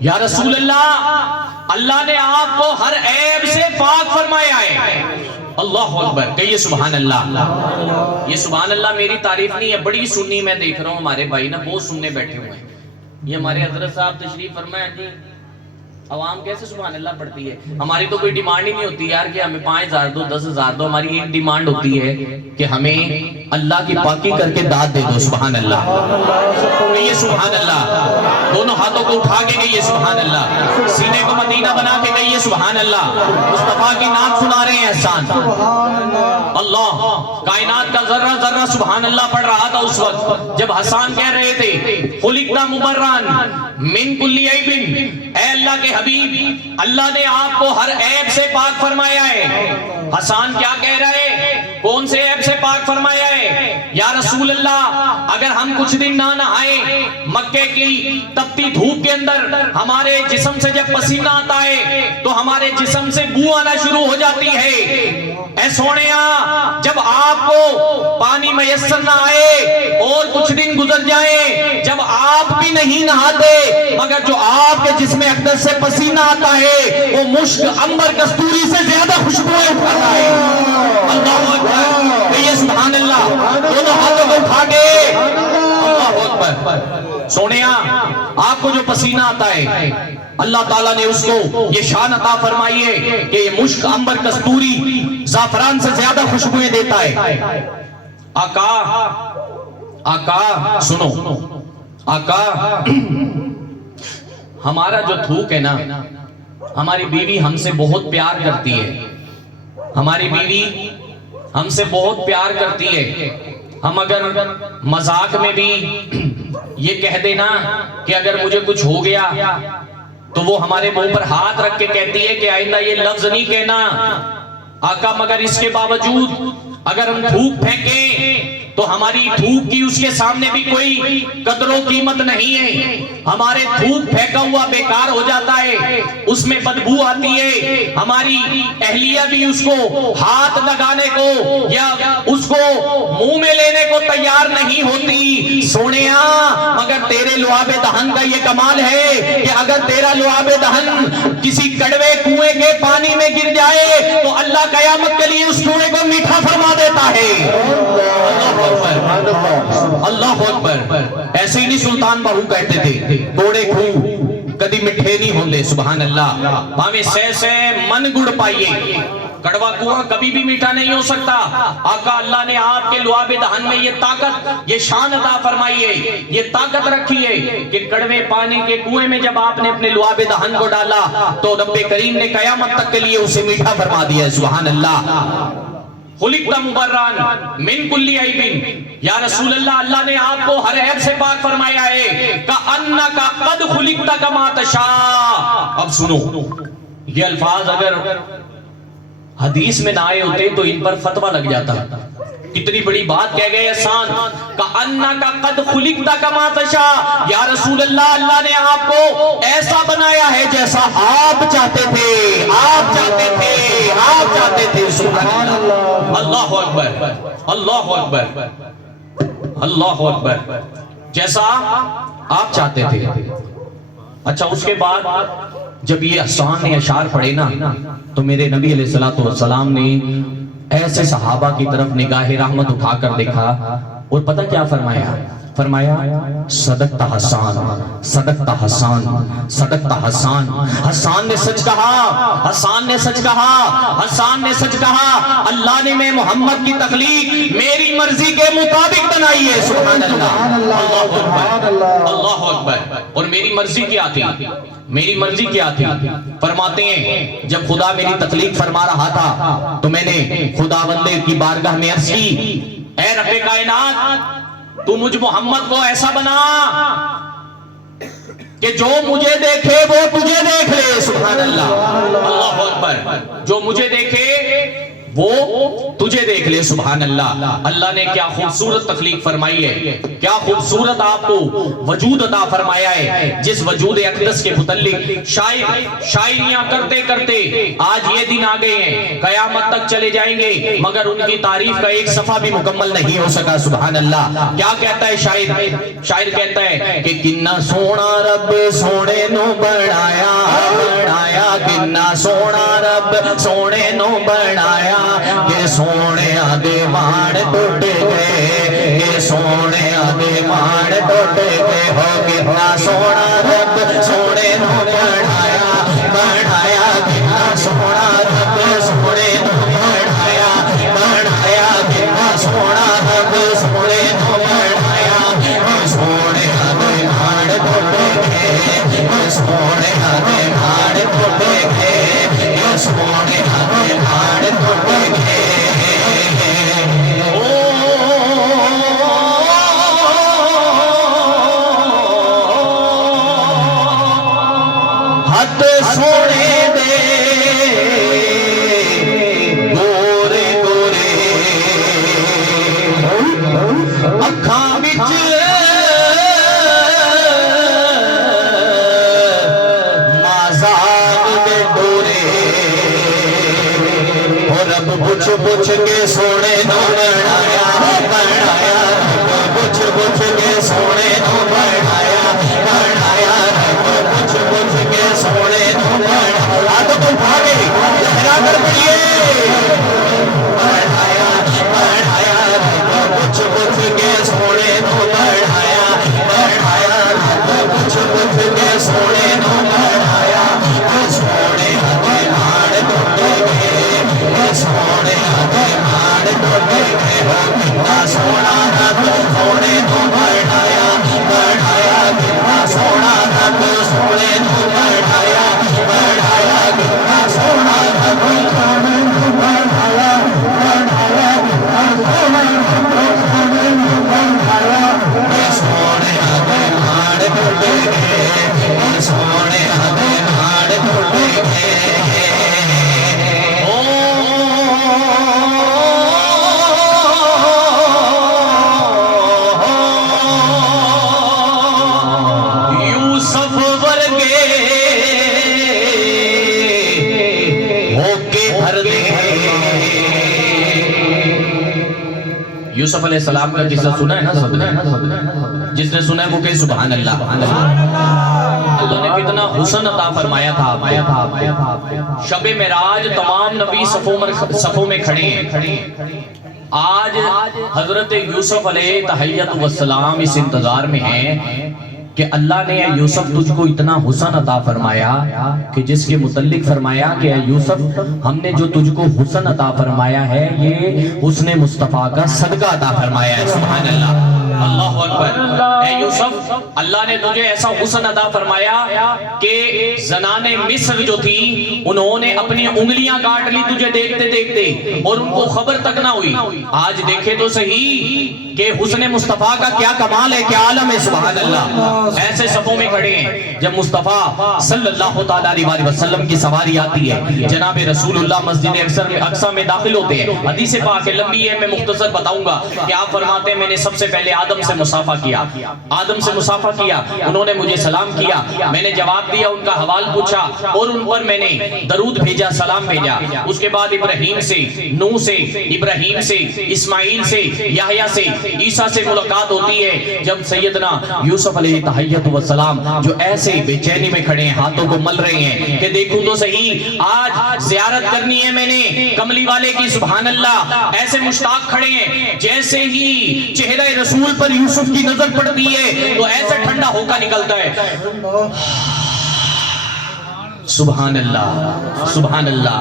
یا رسول اللہ، اللہ نے آپ کو ہر عیب سے پاک فرمایا ہے۔ اللہ اکبر، کہیے سبحان اللہ۔ یہ سبحان اللہ میری تعریف نہیں ہے، بڑی سنی میں دیکھ رہا ہوں ہمارے بھائی نا بہت سننے بیٹھے ہوئے ہیں۔ یہ ہمارے حضرت صاحب تشریف فرمائے جی، عوام کیسے سبحان اللہ پڑھتی ہے؟ ہماری تو کوئی ڈیمانڈ ہی نہیں ہوتی یار کہ ہمیں 5,000 دو 10,000 دو، ہماری ایک ڈیمانڈ ہوتی ہے کہ ہمیں اللہ کی پاکی کر کے داد دے دو۔ سبحان اللہ، کہیے سبحان اللہ۔ دونوں ہاتھوں کو اٹھا کے کہیے سبحان اللہ، سینے کو مدینہ بنا کے کہیے سبحان اللہ۔ مصطفیٰ کی نعت سنا رہے ہیں احسان۔ اللہ، کائنات کا ذرہ ذرہ سبحان اللہ پڑھ رہا تھا اس وقت جب حسان کہہ رہے تھے خلقت مبرران من کل عیب۔ اے اللہ کے حبیب، اللہ نے آپ کو ہر عیب سے پاک فرمایا ہے۔ حسان کیا کہہ رہے؟ کون سے عیب سے پاک فرمایا ہے؟ یا رسول اللہ، اگر ہم کچھ دن نہ نہائے، مکے کی تپتی دھوپ کے اندر ہمارے جسم سے جب پسینہ آتا ہے تو ہمارے جسم سے بو آنا شروع ہو جاتی ہے۔ اے سونیا، جب آپ کو پانی میسر نہ آئے اور کچھ دن گزر جائیں، جب آپ بھی نہیں نہاتے مگر جو آپ کے جسم اقدس سے پسینہ آتا ہے وہ مشک عنبر کستوری سے زیادہ خوشبوئیں اٹھاتا ہے۔ اللہ اکبر، کہیے سبحان اللہ۔ دونوں ہاتھوں کو اٹھا کے اللہ اکبر۔ سونیا، آپ کو جو پسینہ آتا ہے اللہ تعالیٰ نے اس کو یہ شان عطا فرمائی ہے کہ یہ مشک عنبر کستوری زعفران سے زیادہ خوشبوئیں دیتا ہے۔ آقا سنو، آقا ہمارا جو تھوک ہے نا، ہماری بیوی ہم سے بہت پیار کرتی ہے، ہماری بیوی ہم سے بہت پیار کرتی ہے۔ ہم اگر مذاق میں بھی یہ کہہ دینا کہ اگر مجھے کچھ ہو گیا تو وہ ہمارے منہ پر ہاتھ رکھ کے کہتی ہے کہ آئندہ یہ لفظ نہیں کہنا۔ آقا مگر اس کے باوجود اگر ہم تھوک پھینکیں تو ہماری تھوک کی اس کے سامنے بھی کوئی قدر و قیمت نہیں ہے۔ ہمارے تھوک پھینکا ہوا بیکار ہو جاتا ہے، اس میں بدبو آتی ہے، ہماری اہلیہ بھی اس کو ہاتھ لگانے کو یا اس کو منہ میں لینے کو تیار نہیں ہوتی۔ سونیا، مگر تیرے لعاب دہن کا یہ کمال ہے کہ اگر تیرا لعاب دہن کسی کڑوے کنویں کے پانی میں گر جائے تو اللہ قیامت کے لیے اس کنویں کو میٹھا فرما دیتا ہے۔ اللہ اکبر۔ ایسے ہی نہیں سلطان بہو کہتے تھے، گوڑے کھو کدی مٹھے نہیں ہوندے۔ سبحان اللہ۔ ہمیں سے من گڑ پائیے، کڑوا کنواں کبھی بھی میٹھا نہیں ہو سکتا۔ آقا، اللہ نے آپ کے لعاب دہن میں یہ طاقت، یہ شان عطا فرمائی ہے، یہ طاقت رکھی ہے کہ کڑوے پانی کے کنویں میں جب آپ نے اپنے لعاب دہن کو ڈالا تو رب کریم نے قیامت تک کے لیے اسے میٹھا فرما دیا ہے۔ سبحان اللہ۔ خلقت مبرران من کل عیب۔ یا رسول اللہ، اللہ نے آپ کو ہر عیب سے پاک فرمایا ہے۔ کأنک قد خلقت کما تشاء۔ اب سنو، یہ الفاظ اگر حدیث میں نہ آئے ہوتے تو ان پر فتویٰ لگ جاتا۔ کتنی بڑی بات کہہ گئے احسان، کأنک قد خلقت کما تشاء۔ یا رسول اللہ، اللہ نے آپ کو ایسا بنایا ہے جیسا آپ چاہتے تھے، آپ چاہتے تھے، آپ چاہتے تھے۔ سبحان اللہ۔ اللہ اکبر، اللہ اکبر، اللہ اکبر، جیسا آپ چاہتے تھے۔ اچھا، اس کے بعد جب یہ احسان نے اشعار پڑھے نا تو میرے نبی علیہ السلام نے ایسے صحابہ کی طرف نگاہ رحمت اٹھا کر دیکھا اور پتہ کیا فرمایا؟ فرمایا صدقت حسان، صدقت حسان، صدقت حسان. حسان نے سچ کہا، حسان نے سچ کہا، حسان نے سچ کہا. اللہ نے میں محمد کی تخلیق میری مرضی کے مطابق بنائی ہے. سبحان اللہ، اللہ اکبر، اللہ اکبر. اور میری مرضی کیا تھی؟ میری مرضی کیا تھی؟ فرماتے ہیں جب خدا میری تخلیق فرما رہا تھا تو میں نے خداوند کی بارگاہ میں عرض کی، اے رب کائنات تو مجھ محمد کو ایسا بنا کہ جو مجھے دیکھے وہ تجھے دیکھ لے. سبحان اللہ، اللہ اکبر. جو مجھے دیکھے وہ تجھے دیکھ لے. سبحان اللہ. اللہ نے کیا خوبصورت تخلیق فرمائی ہے، کیا خوبصورت آپ کو وجود عطا فرمایا ہے. جس وجود اقدس کے متعلق شاعریاں کرتے کرتے آج یہ دن آ گئے ہیں، قیامت تک چلے جائیں گے مگر ان کی تعریف کا ایک صفحہ بھی مکمل نہیں ہو سکا. سبحان اللہ. کیا کہتا ہے شاعر؟ شاعر کہتا ہے کہ کنا سونا رب سونے نو بنایا، بنایا کنا سونا رب سونے نو بنایا کہ سونے آدے مان ٹوٹ گئے، کہ سونے آدے مان ٹوٹ گئے. ہو کتنا سونا رب سونے نو بنایا، بنایا کتنا سونا رب سونے نو بنایا، بنایا کتنا سونا رب سونے نو بنایا. سونے آدے مان ٹوٹ گئے، سونے آدے مان ٹوٹ گئے، سونے آدے مان ٹوٹ گئے. ہاتھ سونے دے گورے گورے اکھاں وچ مازاگ دے ڈورے. اور رب پوچھ پوچھ کے سونے نو بنایا، بنایا رب پوچھ پوچھ کے سونے نو بنایا، بنایا رب پوچھ پوچھ کے سونے نو بنایا. ہاتھ تو اٹھا کے لہرا کر پڑھیے. بنایا بنایا رب پوچھ پوچھ کے سونے نو بنایا، بنایا رب پوچھ پوچھ کے سونے نو بنایا. سونے آدے مان ٹوٹ گئے، سونے آدے مان ٹوٹ گئے. کتنا سونا رب سونے نو بنایا، بنایا کتنا سونا رب سونے نو بنایا، بنایا کتنا سونا رب سونے نو بنایا، بنایا کتنا سونا رب سونے نو بنایا. سونے آدے مان ٹوٹ گئے، سونے آدے مان ٹوٹ گئے. یوسف ورگے ہو کے بھر دے. یوسف علیہ السلام کا قصہ سنا ہے نا سب نے؟ جس نے سنا ہے وہ کہ سبحان اللہ. اللہ نے کتنا حسن عطا فرمایا تھا. شب معراج تمام نبی صفوں میں کھڑے ہیں. آج حضرت یوسف علیہ تحیت والسلام اس انتظار میں ہیں کہ اللہ نے اے یوسف تجھ کو اتنا حسن عطا فرمایا کہ جس کے متعلق فرمایا کہ اے یوسف ہم نے جو تجھ کو حسن عطا فرمایا ہے یہ حسن مصطفیٰ کا صدقہ عطا فرمایا ہے. سبحان اللہ، اللہ اکبر. اے یوسف اللہ نے تجھے ایسا حسن عطا فرمایا کہ زنان مصر جو تھی انہوں نے اپنی انگلیاں کاٹ لی تجھے دیکھتے دیکھتے اور ان کو خبر تک نہ ہوئی. آج دیکھے تو صحیح کہ حسن مصطفیٰ کا کیا کمال ہے، کیا عالم ہے. سبحان اللہ. ایسے صفوں میں کھڑے ہیں جب مصطفیٰ صلی اللہ تعالیٰ علیہ وسلم کی سواری آتی ہے. جناب رسول اللہ مسجد اقصیٰ میں داخل ہوتے ہیں. حدیث پاک لمبی ہے، میں مختصر بتاؤں گا کہ آپ فرماتے ہیں میں نے سب سے پہلے آدم سے مصافحہ کیا، آدم سے مصافحہ کیا. انہوں نے مجھے سلام کیا، میں نے جواب دیا، ان کا حوال پوچھا اور ان پر میں نے درود بھیجا، سلام بھیجا. اس کے بعد ابراہیم سے، نوح سے، ابراہیم سے، اسماعیل سے، یحییٰ سے، عیسیٰ سے ملاقات ہوتی ہے. جب سیدنا یوسف علیہ علیہ السلام جو ایسے بے چینی میں کھڑے ہیں, ہاتھوں کو مل رہے ہیں کہ دیکھوں تو صحیح, آج زیارت کرنی ہے میں نے کملی والے کی, سبحان اللہ. ایسے مشتاق کھڑے ہیں, جیسے ہی چہرہ رسول پر یوسف کی نظر پڑتی ہے تو ایسا ٹھنڈا ہوکا نکلتا ہے. سبحان اللہ, سبحان اللہ,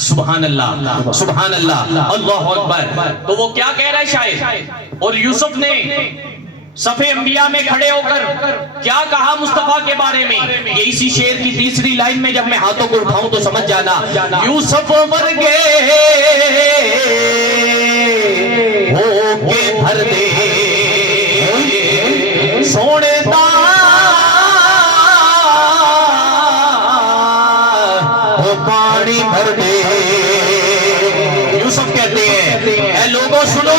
سبحان اللہ, سبحان اللہ, اللہ اکبر. تو وہ کیا کہہ رہا ہے شاید, اور یوسف نے صفِ انبیاء میں کھڑے ہو کر کیا کہا مصطفیٰ کے بارے میں, یہ اسی شعر کی تیسری لائن میں جب میں ہاتھوں کو اٹھاؤں تو سمجھ جانا. یوسف ورگے ہو کے بھر دے سونے پانی بھر دے. یوسف کہتے ہیں اے لوگوں سنو,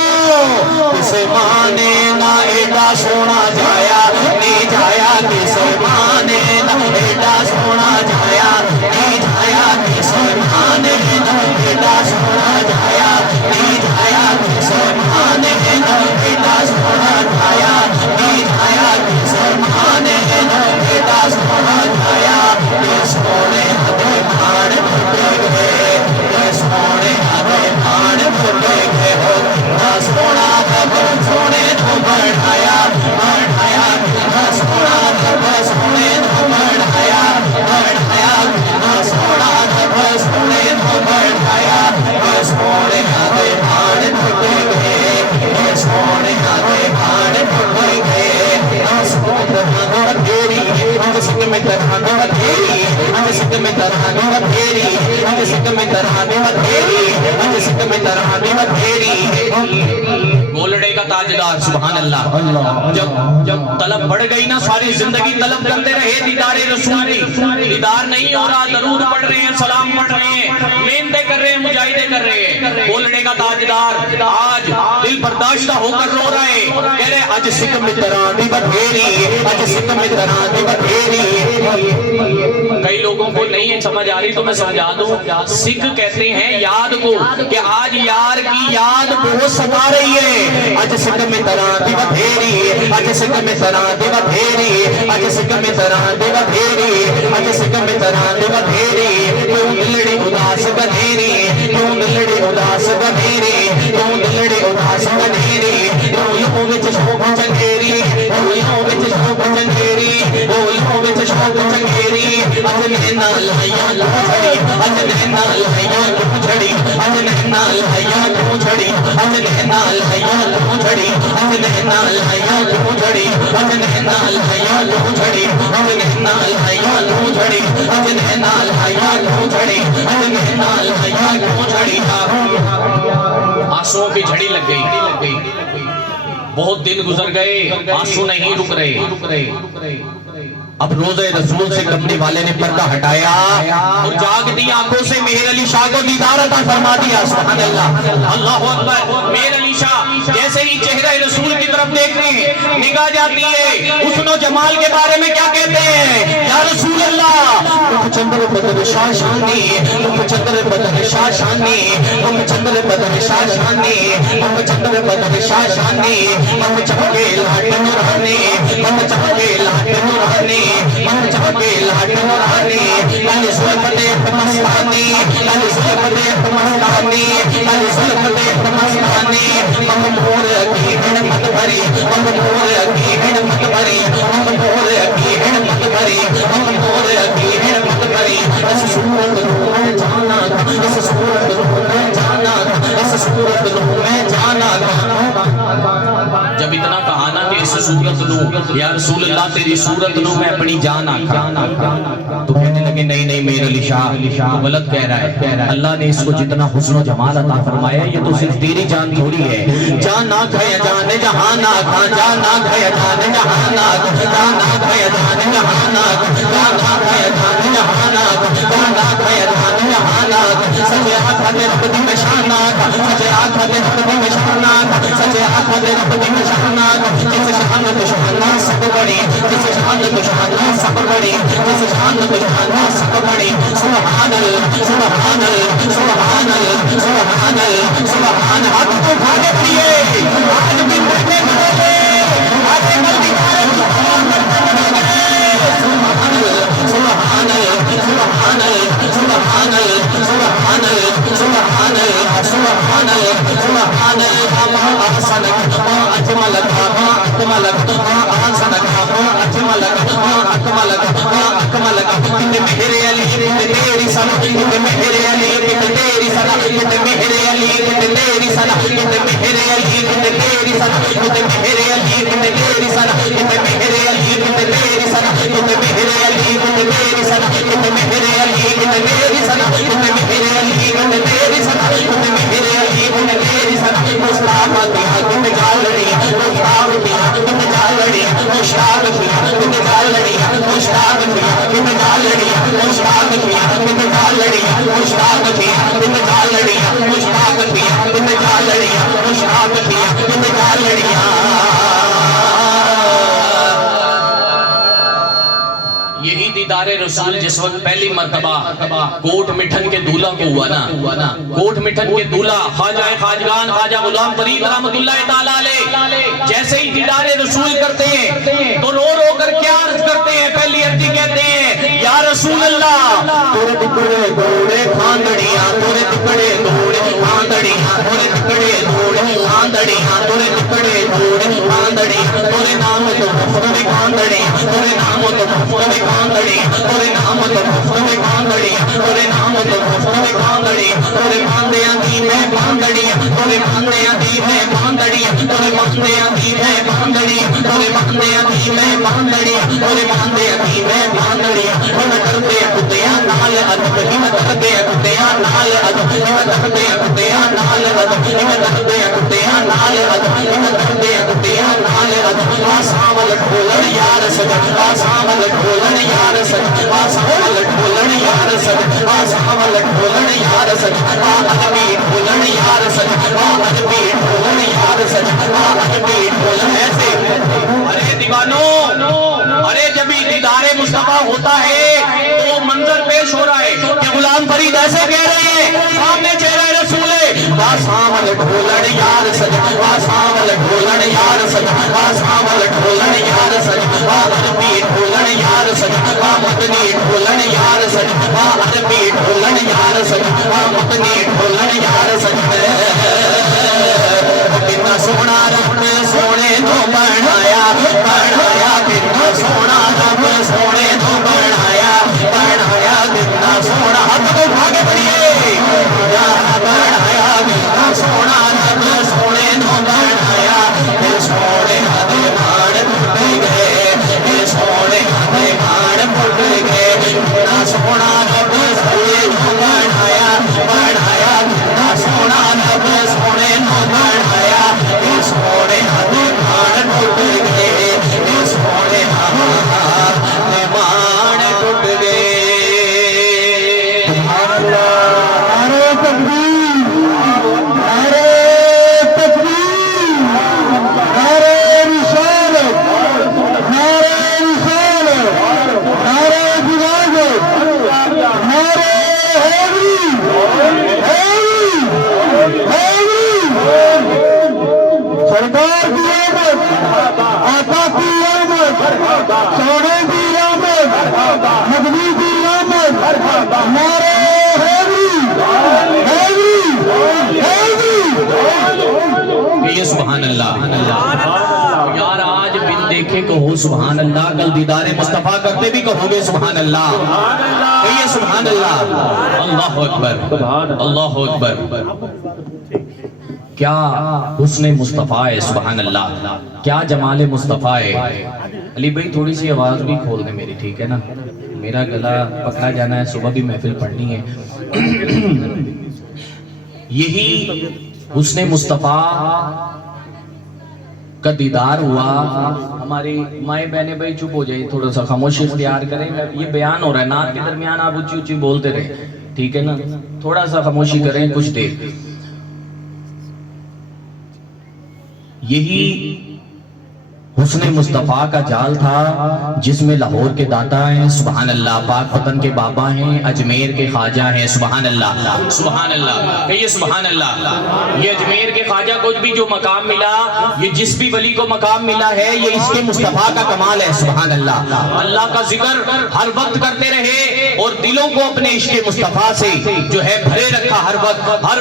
کسے ماں نے نہ ایڈا سونا جایا نہیں جایا, کسے ماں نے نہ ایڈا سونا جایا نہیں جایا, کسے ماں نے نہ ایڈا سونا جایا نہیں جایا, کسے ماں نے نہ ایڈا سونا جایا نہیں جایا, کسے ماں نے نہ ایڈا سونا جایا. یہ سونے ہمیں بھاڑ بھٹے گئے, یہ سونے ہمیں بھاڑ بھٹے گئے ہو, نہ سونا ہمیں سونے تو بڑھایا بڑھایا, نہ سونا ہمیں سونے تو بڑھایا بڑھایا, نہ سونا ہمیں سونے تو بڑھایا. یہ سونے ہمیں بھاڑ بھٹے گئے, یہ سونے ہمیں بھاڑ بھٹے گئے. نہ سونا ہمیں تیری سکھ میں ترہانے تیری, سکھ میں ترہانے تیری, سکھ میں ترہانے تیری, سکھ میں ترہانے تیری. گولڑے کا تاجدار, سبحان اللہ. جب طلب بڑھ گئی نا, ساری زندگی طلب کرتے رہے دیدار رسول کی, دیدار نہیں ہو رہا, درود پڑھ رہے ہیں, سلام پڑھ رہے ہیں, محنتیں کر رہے ہیں, مجاہدے کر رہے ہیں. گولڑے کا تاجدار آج دل برداشتہ ہو کر رو رہا ہے, کہہ رہے اج سکھ میں ترہانے بدھیری, اج سکھ میں ترہانے بدھیری. کئی لوگوں کو نہیں ہے سمجھ آ رہی تو میں سمجھا دوں. سکھ کہتے ہیں یاد کو, کہ آج یار کی یاد بہت ستا رہی ہے. اج سکھ میں ترہانے بدھیری, اج سکھ میں ترہانے بدھیری, اج سکھ میں ترہانے بدھیری, اج سکھ میں ترہانے بدھیری. کیوں دلڑی اداس بدھیری, کیوں دلڑی اداس بدھیری, کیوں دلڑی اداس بدھیری. رویوں وچ شوق چنگیری, رویوں وچ شوق چنگیری, رویوں وچ شوق چنگیری. اج نینا لائیاں لوں جھڑی, اج نینا لائیاں لوں جھڑی, اج نینا لائیاں لوں جھڑی, اج نینا لائیاں لوں جھڑی, اج نینا لائیاں لوں جھڑی, اج نینا لائیاں لوں جھڑی, اج نینا لائیاں لوں جھڑی, اج نینا لائیاں لوں جھڑی, اج نینا لائیاں لوں جھڑی. آنسوؤں کی جھڑی لگ گئی, بہت دن گزر گئے, آنسو نہیں رک رہے. اب روزے رسول سے کملی والے نے پردہ ہٹایا اور جاگتی آنکھوں سے مہر علی شاہ کو دیدار عطا فرما دیا. سبحان اللہ, اللہ اکبر. مہر علی شاہ جیسے ہی چہرہ رسول کی طرف دیکھتے ہیں, نگاہ جاتی ہے, حسن و جمال کے بارے میں کیا کہتے ہیں, یا رسول اللہ مکھ چندر بدر شاہ شانی, مکھ چندر بدر شاہ شانی, مکھ چندر بدر شاہ شانی, مکھ چندر بدر شاہ شانی, مکھ چمکے لاٹ نورانی, مکھ چمکے لاٹ نورانی, مکھ چمکے لاٹ نورانی. علی سلطان مستانی, علی سلطان مستانی, علی سلطان مستانی. مغمور کی ہمت بھری, مغمور کی ہمت بھری, مغمور کی ہمت بھری, مغمور کی ہمت بھری. اس صورت رو میں جانا تھا, اس صورت رو میں جانا تھا, اس صورت رو میں جانا تھا. جب اتنا کہا نا کہ اس صورت رو, یا رسول اللہ تیری صورت رو میں اپنی جان آکھا, تو کہنے لگے نہیں نہیں مہر علی شاہ تو غلط کہہ رہا ہے. اللہ نے اس کو جتنا حسن و جمال عطا فرمایا, یہ تو صرف تیری جان تھوڑی ہے. جان آکھا یا جان جہان آکھا, جان آکھا یا جان جہان آکھا, جان آکھا یا جان جہان آکھا, جان آکھا یا جان جہان آکھا, جان آکھا یا جان جہان آکھا. سچے آکھا دے رب دی میں شان آکھا, سچے آکھا دے رب دی میں شان آکھا, سچے آکھا دے رب دی میں شان آکھا. جس شان تو شان سب بڑی, جس شان تو شان سب بڑی, جس شان تو شان سب بڑی. سبحان اللہ, سبحان اللہ, سبحان اللہ, سبحان اللہ, سبحان. ہاتھ اٹھا کے پڑھیے, آج بھی بڑھنے والے, آج أجملك ما أحسنك ما أجملك ما أكملك ما أكملك إن مهر علی تیری سنا إن مهر علی تیری سنا إن مهر علی تیری سنا إن مهر علی تیری سنا إن مهر علی تیری سنا إن مهر علی تیری سنا إن مهر علی تیری سنا إن مهر علی تیری سنا إن مهر علی تیری سنا إن مهر علی تیری سنا مصطفیٰ دیا تم جالڑی مصطفیٰ دیا تم جالڑی مشتاق دیا تم جالڑی مشتاق دیا تم جالڑی مشتاق دیا تم جالڑی مشتاق دیا تم جالڑی مشتاق دیا تم جالڑی مشتاق دیا تم جالڑی یہی دیدار رسول جس وقت پہلی مرتبہ کوٹ مٹھن کے دولہ کو ہوا نا کوٹ مٹھن کے دولہ خواجہ خواجگان خواجہ غلام فرید رحمت اللہ تعالیٰ علیہ جیسے ہی دیدار رسول کرتے ہیں تو رو رو کر کیا عرض کرتے ہیں پہلی عرضی کہتے ہیں یا رسول اللہ تورے ٹکڑے دوڑے کھاندڑیاں تورے ٹکڑے دوڑے کھاندڑیاں تورے ٹکڑے دوڑے کھاندڑیاں تورے ٹکڑے دوڑے کھاندڑیاں تورے نام تو مفت میں کھاندڑیاں تورے نام تو مفت میں تورے نام تو مفت میں کھاندڑیاں تورے نام تو مفت میں کھاندڑیاں تورے باندیاں دی میں باندڑیاں تورے باندیاں دی میں باندڑیاں تورے باندیاں دی میں باندڑیاں تورے باندیاں دی میں باندڑیاں تورے باندیاں دی میں باندڑیاں ہم کرتے کتیاں نال ادب ہم کرتے کتیاں نال ادب ہم کرتے کتیاں نال ادب ہم کرتے کتیاں نال ادب ہم کرتے کتیاں نال ادب آساول ڈھولن یار سد آساول ڈھولن یار سد آساول ڈھولن یار سد آساول ڈھولن یار سد ادبی ڈھولن یار سد ادبی ڈھولن یار سد ادبی ڈھولن ایسے ارے دیوانو ارے جب دیدار مصطفیٰ ہوتا ہے تو منظر پیش ہو رہا ہے کہ غلام فرید ایسے کہہ رہے ہیں سامنے چہرہ رسول ہے آساول ڈھولن یار سد آساول ڈھولن یار سد آساول ڈھولن یار سد ادبی ڈھولن یار سد مدنی ڈھولن یار سد ادبی ڈھولن یار سد مدنی ڈھولن یار سد کتنا سونا رب سونے تو بنایا بنایا کتنا سونا رب سونے تو بنایا بنایا کتنا سونا رب بھاگے بڑھیے بنایا کتنا سونا رب سونے تو بنایا سونے ہاتھ مار ٹوٹ گئے سونے ہاتھ مار ٹوٹ گئے کتنا سونا رب سونے تو بنایا بنایا کتنا سونا رب سونے تو بنایا سونے ہاتھ مار ٹوٹ گئے سونے ہاتھ مار ٹوٹ گئے نعرہ تکبیر نعرہ تکبیر نعرہ رسالت نعرہ رسالت نعرہ خلافت نعرہ حیدری سرکار کی آمد آقا کی آمد سونے کی آمد مدنی کی آمد نعرہ یہ سبحان اللہ یار آج بن دیکھے کہو سبحان اللہ کل دیدار مصطفیٰ کرتے بھی کہو گے سبحان اللہ کہیے سبحان اللہ اللہ اکبر اللہ اکبر کیا حسن مصطفیٰ ہے سبحان اللہ کیا جمال مصطفیٰ ہے علی بھائی تھوڑی سی آواز بھی کھول دیں میری ٹھیک ہے نا میرا گلا پکڑا جانا ہے صبح بھی محفل پڑھنی ہے یہی حسن مصطفیٰ کا دیدار ہوا ہماری مائیں بہنیں بھائی چپ ہو جائے تھوڑا سا خاموشی اختیار کریں یہ بیان ہو رہا ہے نعت کے درمیان آپ اچھی اچھی بولتے رہے ٹھیک ہے نا تھوڑا سا خاموشی کریں کچھ دیر یہی حسن مصطفیٰ کا جال تھا جس میں لاہور کے داتا ہیں سبحان اللہ پاک پتن کے بابا ہیں اجمیر کے خواجہ ہیں سبحان اللہ سبحان اللہ کہیے سبحان اللہ یہ اجمیر کے خواجہ کو بھی جو مقام ملا یہ جس بھی ولی کو مقام ملا ہے یہ اس کے مصطفیٰ کا کمال ہے سبحان اللہ اللہ کا ذکر ہر وقت کرتے رہے اور دلوں کو اپنے عشق مصطفیٰ سے جو ہے بھرے رکھا ہر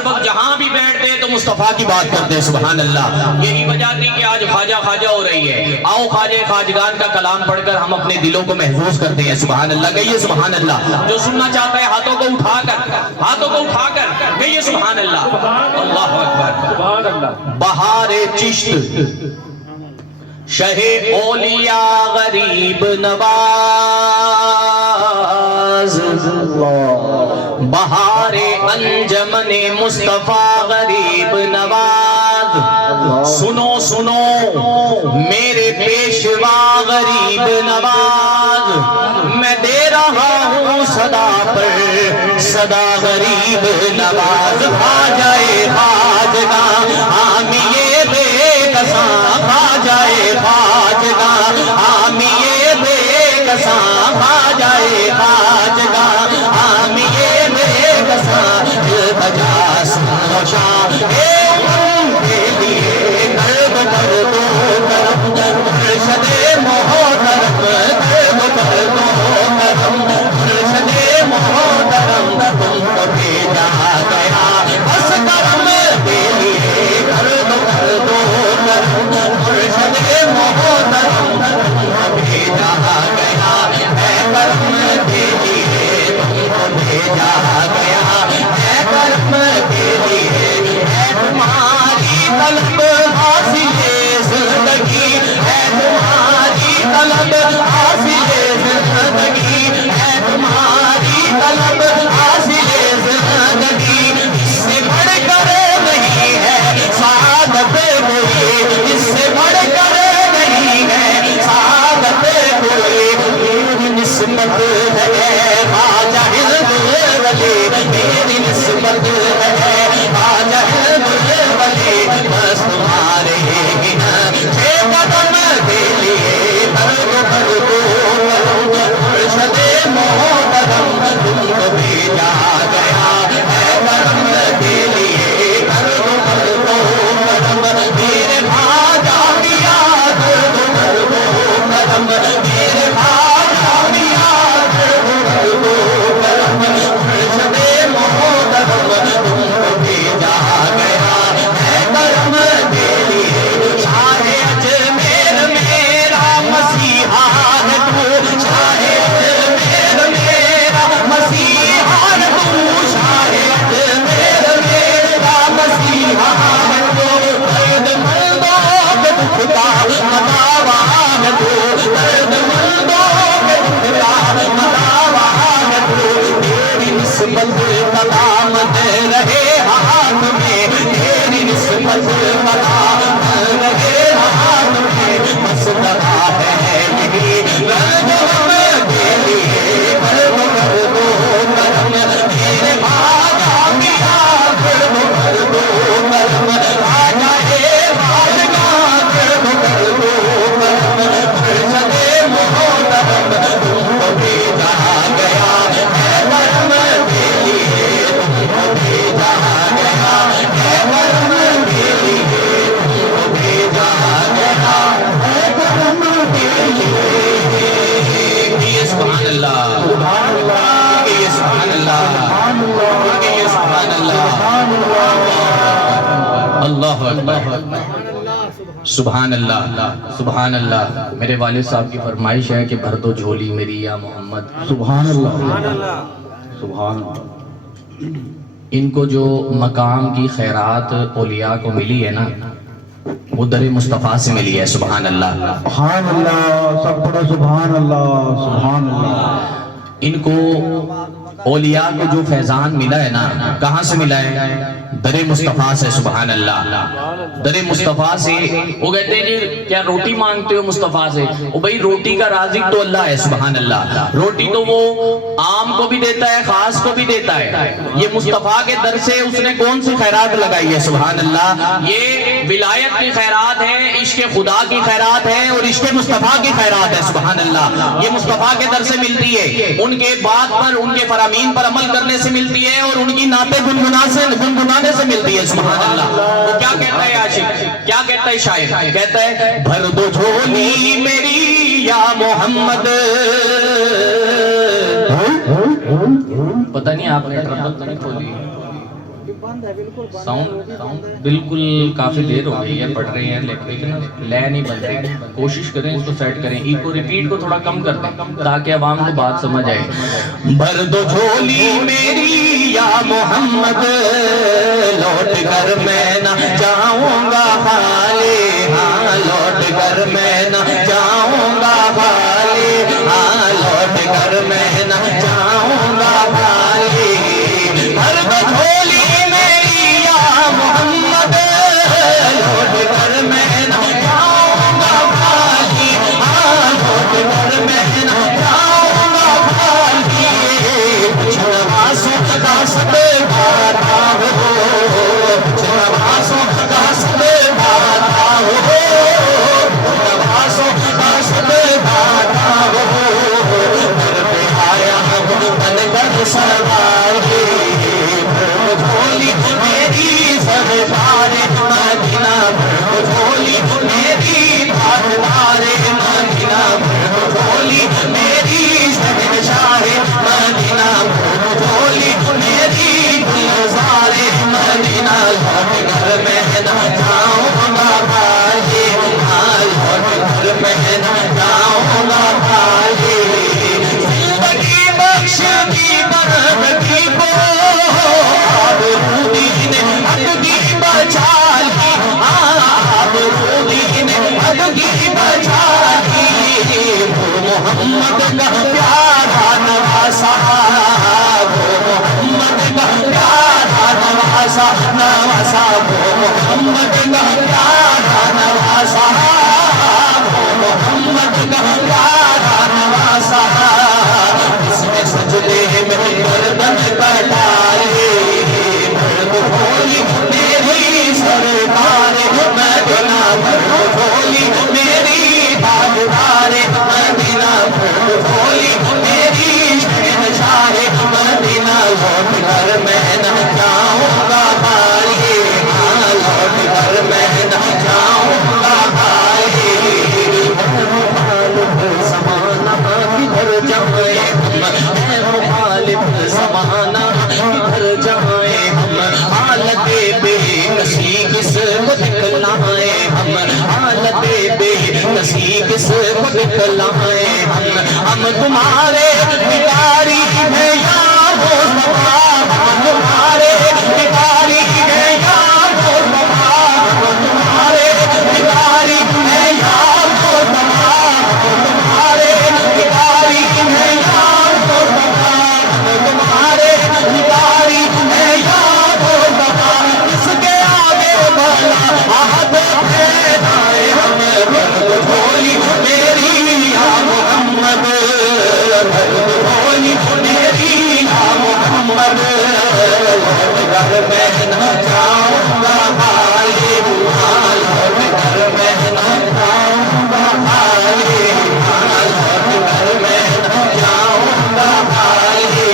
وقت جہاں بھی بیٹھتے تو مصطفیٰ کی بات کرتے سبحان اللہ یہی وجہ تھی کہ آج خواجہ خواجہ ہو رہی ہے ہے. آؤ خواجہ خواجگان کا کلام پڑھ کر ہم اپنے دلوں کو محفوظ کرتے ہیں. سبحان اللہ کہیے سبحان اللہ. جو سننا چاہتا ہے ہاتھوں کو اٹھا کر کہیے سبحان اللہ. اللہ اکبر. بہار چشت شہ اولیاء غریب نواز، بہار انجمن مصطفیٰ غریب نواز. سنو سنو میرے پیشوا غریب نواز، میں دے رہا ہوں صدا پر صدا غریب نواز. آ جائے خواجگاں حامیے بے کساں، آ جائے خواجگاں حامیے بے کساں، آ جائے خواجگاں حامیے بے کساں. بجا سنو شاہ کے لیے درد کر دو کرم، مرشد محترم درد کر دو کرم، مرشد محترم تم کو بھیجا گیا بس کرم کے لیے درد کر دو کرم، مرشد محترم تم کو بھیجا گیا ہے کرم کے لیے تم کو بھیجا گیا ہے کرم کے لیے. ہے تمہاری طلب حاصل زندگی، ہے تمہاری طلب حاصل زندگی، ہے تمہاری طلب حاصل زندگی. اس سے بڑھ کر نہیں ہے سعادت کوئی، اس سے بڑھ کر نہیں ہے سعادت کوئی. میری نسبت ہے خواجہ ولی، میری نسبت ہے خواجہ ولی، بس تمہارے بنا چھ قدم کے لیے درد کر دو کرم، مرشد محترم تم کو بھیجا گیا ہے کرم کے لیے درد کر دو کرم. میرے خواجہ میاں درد کر دو کرم، میرے خواجہ میاں درد کر دو کرم، مرشد محترم تم کو بھیجا گیا ہے کرم کے لیے. شاہ اجمیر میرا مسیحا ہے تو، شاہ اجمیر میرا مسیحا ہے تو، شاہ اجمیر میرا مسیحا ہے تو. درد مندوں کے دکھ کا مداوا ہے تو، درد مندوں کے دکھ کا مداوا ہے تو. تیری نسبت کا دامن رہے ہاتھ میں، تیری نسبت کا دامن رہے ہاتھ میں. بس دعا ہے یہی درد ہم کے لیے درد کر دو کرم، میرے خواجہ میاں درد کر دو کرم. آ جائے خواجگاں درد کر دو کرم، مرشد محترم تم کو بھیجا گیا ہے کرم کے لیے، تم کو بھیجا گیا ہے کرم کے لیے، تم کو بھیجا گیا ہے کرم کے لیے. یہ سبحان اللہ، یہ سبحان اللہ، یہ سبحان اللہ. اللہ اکبر. سبحان اللہ سبحان اللہ. میرے والد صاحب کی فرمائش ہے کہ بھر دو جھولی میری یا محمد. سبحان اللہ سبحان اللہ. ان کو جو مقام کی خیرات اولیاء کو ملی ہے نا، وہ در مصطفیٰ سے ملی ہے. سبحان اللہ سبحان اللہ. سب پڑھو سبحان اللہ سبحان اللہ. ان کو اولیاء کو جو فیضان ملا ہے نا، کہاں سے ملا ہے؟ در مصطفیٰ سے. سبحان اللہ. در مصطفیٰ سے. وہ کہتے ہیں جی کیا روٹی مانگتے ہو مصطفیٰ سے؟ وہ بھئی روٹی کا رازق تو اللہ ہے. سبحان اللہ. روٹی تو وہ عام کو بھی دیتا ہے، خاص کو بھی دیتا ہے. یہ مصطفیٰ کے در سے اس نے کون سی خیرات لگائی ہے؟ سبحان اللہ. یہ ولایت کی خیرات ہے، عشق خدا کی خیرات ہے، اور عشق مصطفیٰ کی خیرات ہے. سبحان اللہ. یہ مصطفیٰ کے در سے ملتی ہے، ان کے بات پر، ان کے فرامین پر عمل کرنے سے ملتی ہے، اور ان کی نعتیں گنگنانے سے ملتی ہے. سبحان اللہ. وہ کیا کہتا ہے عاشق، کیا کہتا ہے شاعر؟ کہتا ہے بھر دو جھولی میری یا محمد. پتہ نہیں آپ نے ٹرمپل تو نہیں کھولی. ساؤنڈ بالکل کافی دیر ہو گئی ہے پڑھ رہے ہیں لیکن لے نہیں بن رہی. کوشش کریں اس کو سیٹ کریں, ایکو ریپیٹ کو تھوڑا کم کر دیں تاکہ عوام کو بات سمجھ آئے. بھر دو جھولی میری یا محمد, لوٹ کر میں نہ جاؤں گا خالی, ہاں لوٹ کر میں نہ جاؤں گا خالی, ہاں لوٹ کر میں نہ جاؤں گا خالی. بھر دو جھولی میری یا محمد, لوٹ کر میں نہ جاؤں گا خالی, ہاں لوٹ کر میں نہ جاؤں گا خالی. کچھ نوازوں کا سب بھاتا ہو, کچھ نوازوں کا سب بھاتا ہو, نوازوں کا سب بھاتا ہو. گھر پہ آیا ہوں بن کر سواری, جھولی میری سرکار مدینہ, جھولی میری تاجدار مدینہ, جھولی میری شہنشاہ مدینہ, جھولی میری گلزار مدینہ. لوٹ کر میں نہ جاؤں گا خالی, ہاں لوٹ کر میں نہ جاؤں گا خالی. زندگی بخش دی بندگی کو آبرودی نے ادگی بچا لی, آبرودی نے ادگی بچا لی. وہ محمد کا پیارا نواسا, وہ محمد کا پیارا نواسا, نواسا وہ محمد کا پیارا نواسا, وہ محمد کا پیارا نواسا. اس میں سجدے میں گردن کٹائے, بھولی میری سرکار مدینہ, بھولی میری تاجدار مدینہ, بھولی میری شہنشاہ مدینہ. لوٹ کر میں نہ جاؤں گا خالی, ہاں لوٹ کر میں نہ جاؤں گا خالی. مخالف زمانہ کدھر جائیں ہم, اے مخالف زمانہ کدھر جائیں ہم, حالت بے کسی کس کو دکھلائیں ہم, حالت بے کسی کس کو دکھلائیں ہم تمہارے بھکاری ہیں یا مصطفیٰ, ہم تمہارے بھکاری ہیں یا مصطفیٰ, ہم تمہارے بھکاری ہیں یا مصطفیٰ, ہم تمہارے بھکاری ہیں یا مصطفیٰ, ہم تمہارے بھکاری ہیں یا مصطفیٰ. اس کے آگے بھلا ہاتھ پھیلائیں ہم, جھولی میری یا محمد, جھولی میری یا محمد. لوٹ کر میں نہ جاؤں گا خالی, ہاں لوٹ کر میں نہ جاؤں گا خالی, ہاں لوٹ کر میں نہ جاؤں گا خالی.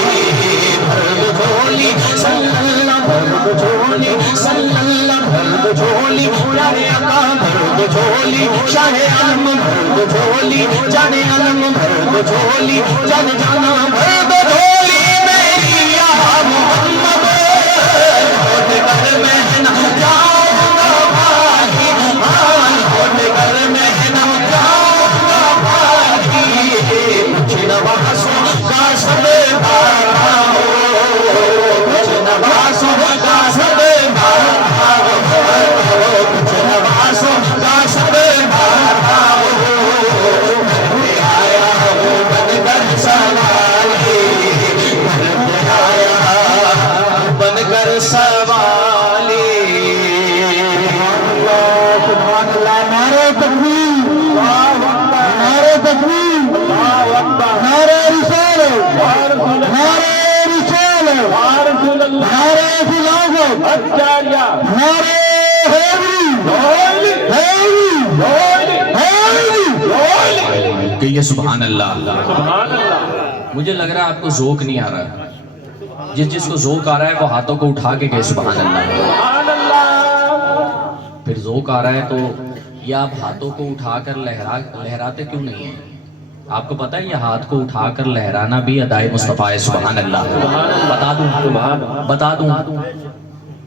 بھر جھولی صلی اللہ, بھر جھولی صلی اللہ, بھر جھولی شاہ آقا, بھر جھولی شاہ عالم, بھر جھولی جان عالم, بھر جھولی جان جانا, بھر جھولی میری یا محمد. لوٹ کر میں نہ جاؤں گا خالی, ہاں لوٹ کر میں نہ جاؤں گا خالی. کچھ نوازوں کا سب بھاتا ہو, کچھ نوازوں کا سب بھاتا ہو, کچھ نوازوں کا سب بھاتا ہو. گھر پہ آیا ہوں بن کر سوالی, گھر پہ آیا بن کر سوالی. سبحان اللہ, نعرہ تکبیر, نعرہ تکبیر, نعرہ رسالت, نعرہ رسالت, نعرہ خلافت, نعرہ حیدری, حیدری. کہیے سبحان اللہ. مجھے لگ رہا ہے آپ کو ذوق نہیں آ رہا, جس کو ذوق آ رہا ہے وہ ہاتھوں کو اٹھا کے کہے سبحان اللہ. پھر ذوق آ رہا ہے تو یہ آپ ہاتھوں کو اٹھا کر لہراتے کیوں نہیں ہیں؟ آپ کو پتہ ہے یہ ہاتھ کو اٹھا کر لہرانا بھی ادائے مصطفیٰ ہے. سبحان اللہ. بتا دوں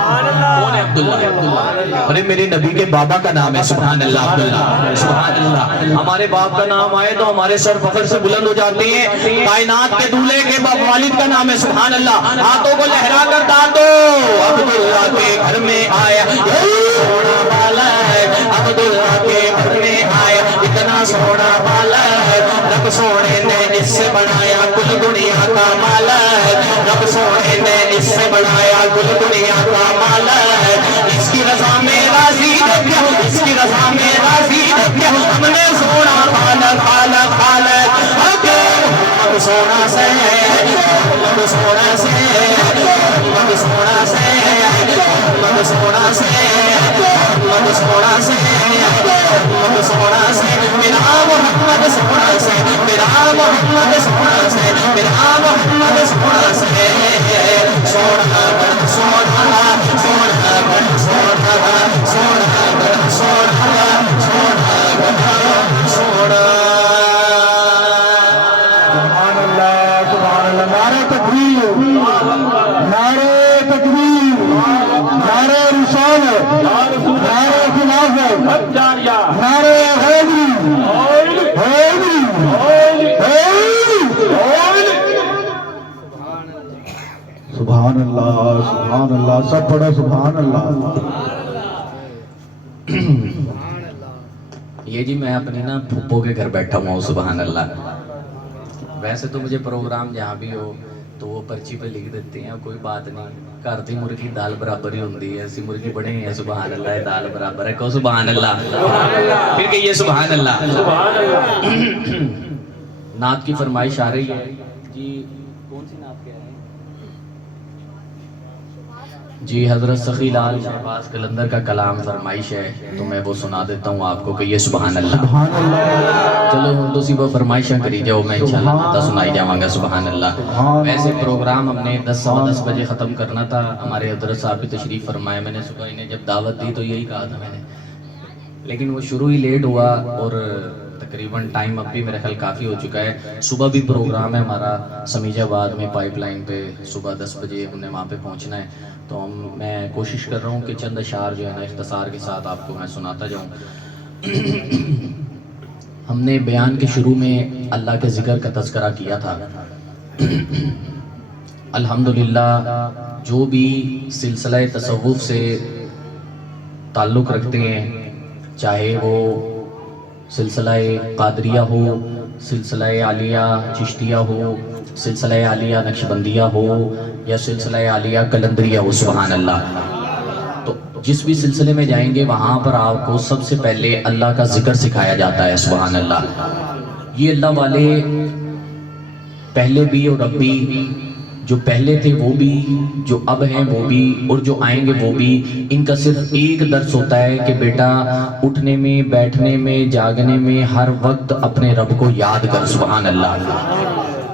کون ہے عبداللہ؟ ارے میرے نبی کے بابا کا نام ہے سبحان اللہ عبداللہ سبحان اللہ. ہمارے باپ کا نام آئے تو ہمارے سر فخر سے بلند ہو جاتے ہیں. کائنات کے دولے کے والد کا نام ہے سبحان اللہ. ہاتھوں کو لہرا کر داد دو. عبداللہ کے گھر میں آیا سونا والا ہے. عبداللہ کے گھر میں آیا اتنا سونا والا ہے. رب سونے نے اس سے بنایا کل دنیا کا مالا ہے. رب سونے نے اس سے بنایا کل دنیا کا مالا ہے. اس کی رضا میں راضی رکھیا اس کی رضا میں راضی رکھیا ہم نے سونا خالق خالق خالق محمد سونا سے محمد سونا سے محمد سونا سے محمد سونا سے محمد سونا سے محمد سونا سے میرا محمد سونا سے میرا محمد سونا سے میرا محمد سونا سے سونا سونا سونا سونا سونا سونا سونا. سبحان اللہ سبحان اللہ. نعرہ تکبیر نعرہ تکبیر نعرہ رسالت نعرہ خلافت نعرہ حیدری حیدری حیدری. سبحان اللہ سبحان اللہ. سب پڑھو سبحان اللہ. یہ جی میں اپنی نا پھپھو کے گھر بیٹھا ہوا ہوں سبحان اللہ. ویسے تو مجھے پروگرام جہاں بھی ہو تو وہ پرچی پہ لکھ دیتے ہیں کوئی بات نہیں. گھر دی مرغی دال برابر ہی ہوندی ہے. ایسی مرغی بڑے ہیں سبحان اللہ دال برابر ہے. کہو سبحان اللہ پھر کہیے سبحان اللہ. نعت کی فرمائش آ رہی ہے جی. کون سی نعت کہہ رہے ہیں جی؟ حضرت سخی لال شہباز قلندر کا کلام فرمائش ہے تو میں وہ سنا دیتا ہوں آپ کو. کہیے سبحان اللہ. سبحان اللہ. چلو ہوں تو وہ فرمائشاں کری جاؤ میں انشاءاللہ نعتیں سنائی جاؤں گا سبحان اللہ. ویسے پروگرام ہم نے 10:15 بجے ختم کرنا تھا. ہمارے حضرت صاحب بھی تشریف فرمائے. میں نے صبح انہیں جب دعوت دی تو یہی کہا تھا میں نے, لیکن وہ شروع ہی لیٹ ہوا اور تقریباً ٹائم اب بھی میرا خیال کافی ہو چکا ہے. صبح بھی پروگرام ہے ہمارا سمیج آباد میں پائپ لائن پہ. صبح 10 بجے ہم نے وہاں پہ پہنچنا ہے تو میں کوشش کر رہا ہوں کہ چند اشعار جو ہے نا اختصار کے ساتھ آپ کو میں سناتا جاؤں. ہم نے بیان کے شروع میں اللہ کے ذکر کا تذکرہ کیا تھا. الحمدللہ جو بھی سلسلہ تصوف سے تعلق رکھتے ہیں, چاہے وہ سلسلہ قادریہ ہو, سلسلہ عالیہ چشتیہ ہو, سلسلہ عالیہ نقشبندیہ ہو یا سلسلہ عالیہ قلندریہ ہو, سبحان اللہ, تو جس بھی سلسلے میں جائیں گے وہاں پر آپ کو سب سے پہلے اللہ کا ذکر سکھایا جاتا ہے سبحان اللہ. یہ اللہ والے پہلے بھی اور اب بھی, جو پہلے تھے وہ بھی, جو اب ہیں وہ بھی, اور جو آئیں گے وہ بھی, ان کا صرف ایک درس ہوتا ہے کہ بیٹا اٹھنے میں بیٹھنے میں جاگنے میں ہر وقت اپنے رب کو یاد کر سبحان اللہ.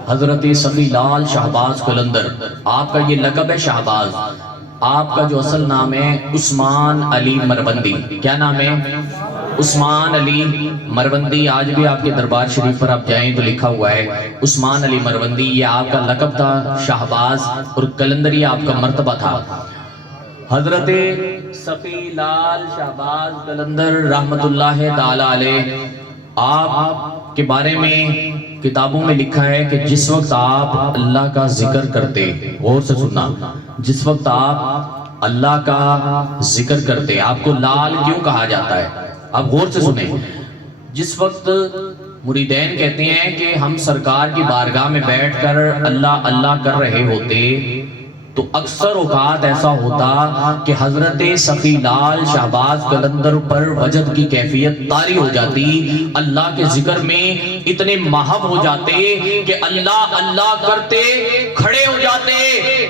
حضرت سخی لال شہباز قلندر, آپ کا یہ لقب ہے شہباز. آپ کا جو اصل نام ہے عثمان علی مروندی. کیا نام ہے؟ عثمان علی مروندی. آج بھی آپ کے دربار شریف پر آپ جائیں تو لکھا ہوا ہے عثمان علی مروندی. یہ آپ کا لقب تھا شہباز, اور قلندری آپ کا مرتبہ تھا. حضرت سخی لال شہباز قلندر رحمت اللہ تعالی علیہ, آپ کے بارے میں کتابوں میں لکھا ہے کہ جس وقت آپ اللہ کا ذکر کرتے, غور سے سننا, جس وقت آپ اللہ کا ذکر کرتے, آپ کو لال کیوں کہا جاتا ہے آپ غور سے سنیں. جس وقت مریدین کہتے ہیں کہ ہم سرکار کی بارگاہ میں بیٹھ کر اللہ اللہ کر رہے ہوتے تو اکثر اوقات ایسا ہوتا کہ حضرت سخی لال شہباز قلندر پر وجد کی کیفیت طاری ہو جاتی, اللہ کے ذکر میں اتنے محو ہو جاتے کہ اللہ اللہ کرتے کھڑے ہو جاتے,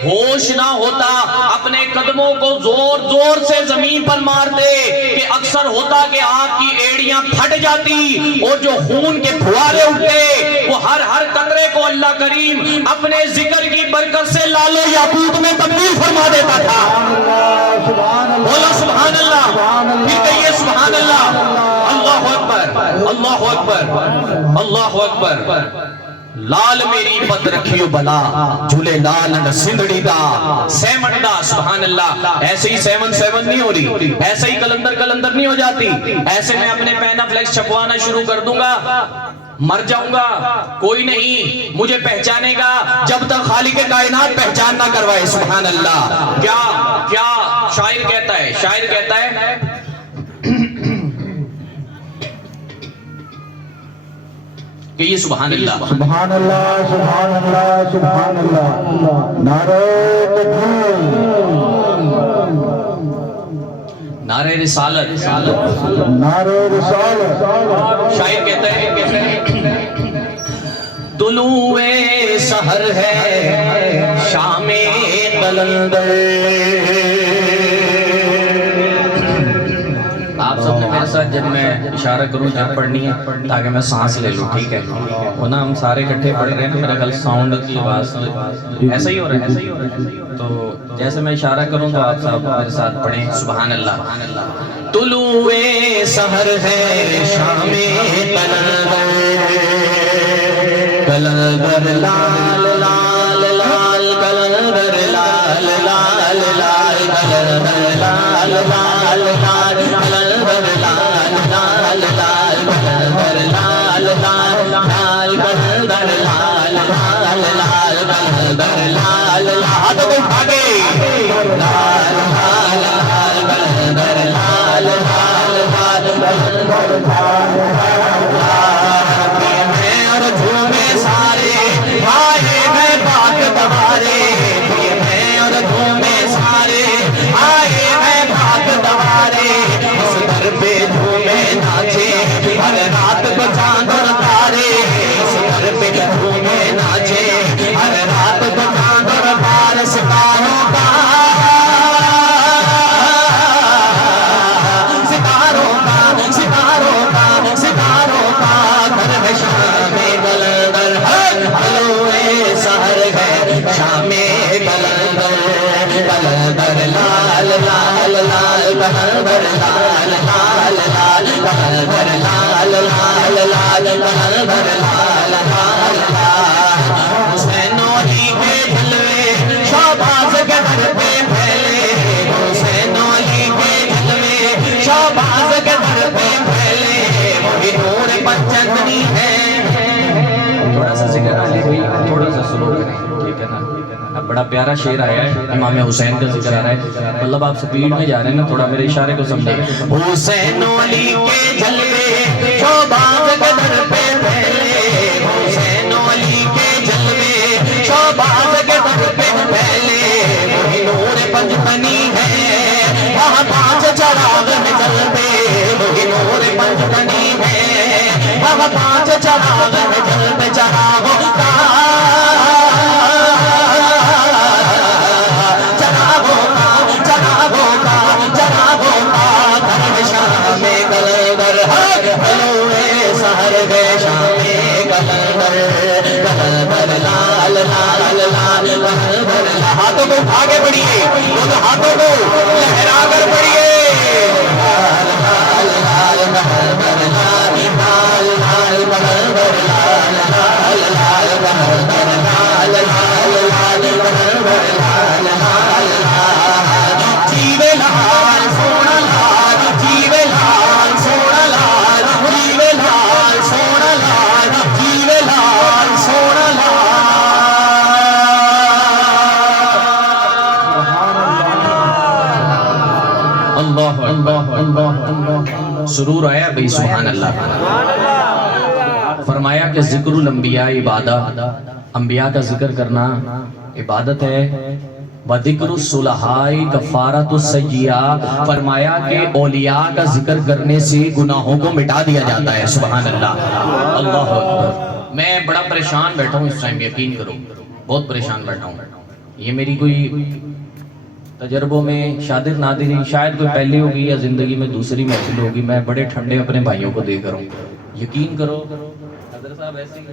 ہوش نہ ہوتا, اپنے قدموں کو زور زور سے زمین پر مارتے کہ اکثر ہوتا کہ آپ کی ایڑیاں پھٹ جاتی اور جو خون کے پھوارے اٹھتے وہ ہر ہر قطرے کو اللہ کریم اپنے ذکر کی برکت سے لالو یاقوت میں تبدیل فرما دیتا تھا. بولا سبحان اللہ, پھر کہیے سبحان اللہ. اللہ اکبر اللہ اکبر اللہ اکبر. لال میری پت رکھیو بلا جھولے لال نہ سندڑی دا سیمن دا سبحان اللہ. ایسے ہی 7-7 نہیں ہو رہی, ایسے ہی کلندر نہیں ہو جاتی. ایسے میں اپنے پینا فلیکس چھپوانا شروع کر دوں گا, مر جاؤں گا, کوئی نہیں مجھے پہچانے گا جب تک خالق کائنات پہچان نہ کروائے. سبحان اللہ. کیا شاعر کہتا ہے, شاعر کہتا ہے کہ یہ سبحان اللہ, سبحان اللہ, سبحان اللہ, سبحان اللہ. نعرہ تکبیر, نعرہ رسالت, نعرہ رسالت. شاعر کہتا ہے طلوع سحر ہے شام قلندر. آپ سب نے میرے ساتھ جب میں اشارہ کروں جب پڑھنی ہے تاکہ میں سانس لے لوں, ٹھیک ہے ورنہ ہم سارے اکٹھے پڑھ رہے ہیں نا, میرا خیال ساؤنڈ کی آواز ایسا ہی ہو رہا ہے. تو جیسے میں اشارہ کروں تو آپ سب میرے ساتھ پڑھیں سبحان اللہ. طلوع سحر ہے شام قلندر, قلندر لال لال لال, قلندر لال لال لال, قلندر لال لال لال, قلندر لال لال لال, قلندر لال لال لال, قلندر لال لال لال, قلندر لال لال. ہاتھوں کو اٹھا کے لال لال لال, قلندر لال لال لال, قلندر لال لال. اور جھومے سارے آئے ہیں پاک دوارے, اور جھومے سارے آئے ہیں پاک دوارے. اس در پہ جھومے ناچے ہر رات کو چاند اور تارے, اس در پہ جھومے ناچے ہر رات کو چاند اور تارے. ستاروں کا ستاروں کا ستاروں کا ستاروں کا گھر ہے شام قلندر. طلوع سحر ہے شام قلندر, قلندر لال لال لال, قلندر لال لال لال, قلندر لال لال لال, قلندر لال لال لال. حسین علی کے جلوے شہباز کے در پہ پھیلے, حسین علی کے جلوے شہباز کے در پہ پھیلے. وہی نور پنچندنی ہے. تھوڑا سا ذکر علی بھائی, تھوڑا سا سلو کریں, ٹھیک ہے نا. اب بڑا پیارا شعر آیا ہے, امام حسین کا ذکر آ رہا ہے, مطلب آپ سپیڈ میں جا رہے ہیں نا, تھوڑا میرے اشارے کو سمجھیں. حسین علی کے جلوے شہباز کے در پہ پھیلے, حسین علی کے جلوے شہباز کے در پہ پھیلے. وہی نور پنجتنی ہے وہاں 5 چراغ میں جلتے, وہی نور پنجتنی ہے وہاں 5 چراغ میں جلتے. چراغوں کا ہاتھوں کو آگے بڑھیے, دونوں ہاتھوں کو لہرا کر بڑھیے. لال لال لال, قلندر لال لال لال, قلندر لال لال لال, قلندر لال لال لال, قلندر لال لال لال. جیوے لال سونا لال, جیوے لال سونا لال, جیوے لال سونا لال, جیوے لال سونا لال. اللہ اللہ اللہ. سرور آیا بھئی سبحان اللہ. فرمایا کہ ذکر الانبیاء عبادت, انبیاء کا ذکر کرنا عبادت ہے. وَذِكْرُ الصُّلَحَاءِ كَفَّارَةُ السَّيِّئَاتِ, فرمایا کہ اولیاء کا ذکر کرنے سے گناہوں کو مٹا دیا جاتا ہے. سبحان اللہ. اللہ اکبر. میں بڑا پریشان بیٹھا ہوں اس ٹائم, یقین کرو بہت پریشان بیٹھا ہوں. یہ میری کوئی تجربوں میں شادر نادری شاید کوئی پہلی ہوگی یا زندگی میں دوسری محفل ہوگی, میں بڑے ٹھنڈے اپنے بھائیوں کو دیکھ رہا ہوں. یقین کرو حضرت صاحب ایسے ہی,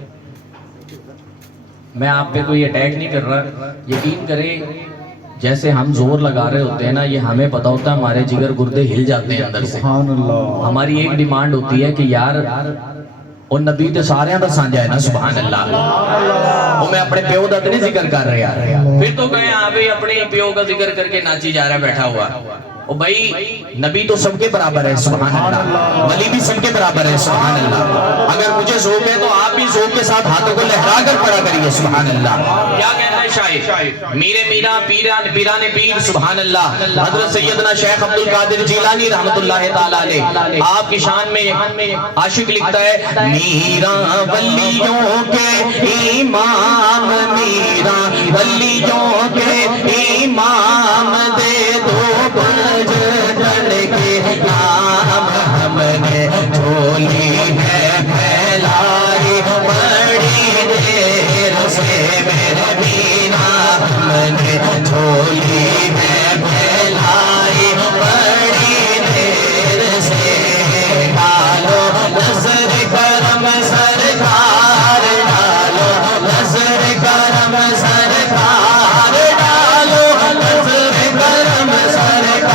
میں آپ پہ کوئی اٹیک نہیں کر رہا. یقین کریں جیسے ہم زور لگا رہے ہوتے ہیں نا, یہ ہمیں پتا ہوتا ہے ہمارے جگر گردے ہل جاتے ہیں اندر سے. سبحان اللہ. ہماری ایک ڈیمانڈ ہوتی ہے کہ یار وہ نبی تے سارے دا سانجا ہے نا سبحان اللہ. وہ میں اپنے پیو دا نہیں ذکر کر رہا. پھر تو کہیں ہاں بھائی اپنے پیو کا ذکر کر کے ناچی جا رہا ہے بیٹھا ہوا. او بھائی نبی تو سب کے برابر ہے سبحان اللہ, ولی بھی سب کے برابر ہے سبحان اللہ. اگر مجھے ذوق ہے تو آپ بھی ذوق کے ساتھ ہاتھوں کو لہرا کر پڑھا کریے سبحان اللہ. کیا کہتا ہے شاعر؟ میرے میرا پیران پیر سبحان اللہ. حضرت سیدنا شیخ عبد القادر جیلانی رحمت اللہ تعالی علیہ آپ کی شان میں عاشق لکھتا ہے میرا ولیوں کے امام, میرا ولیوں کے امام دے دو کے نام ہم نے جھولی ہے پھیلائی بڑی دیر سے میرے مینا, ہم نے جھولی ہے پھیلائی بڑی دیر سے. ڈالو نظر کرم سرکار, ڈالو نظر کرم سرکار, ڈالو نظر کرم سرکار,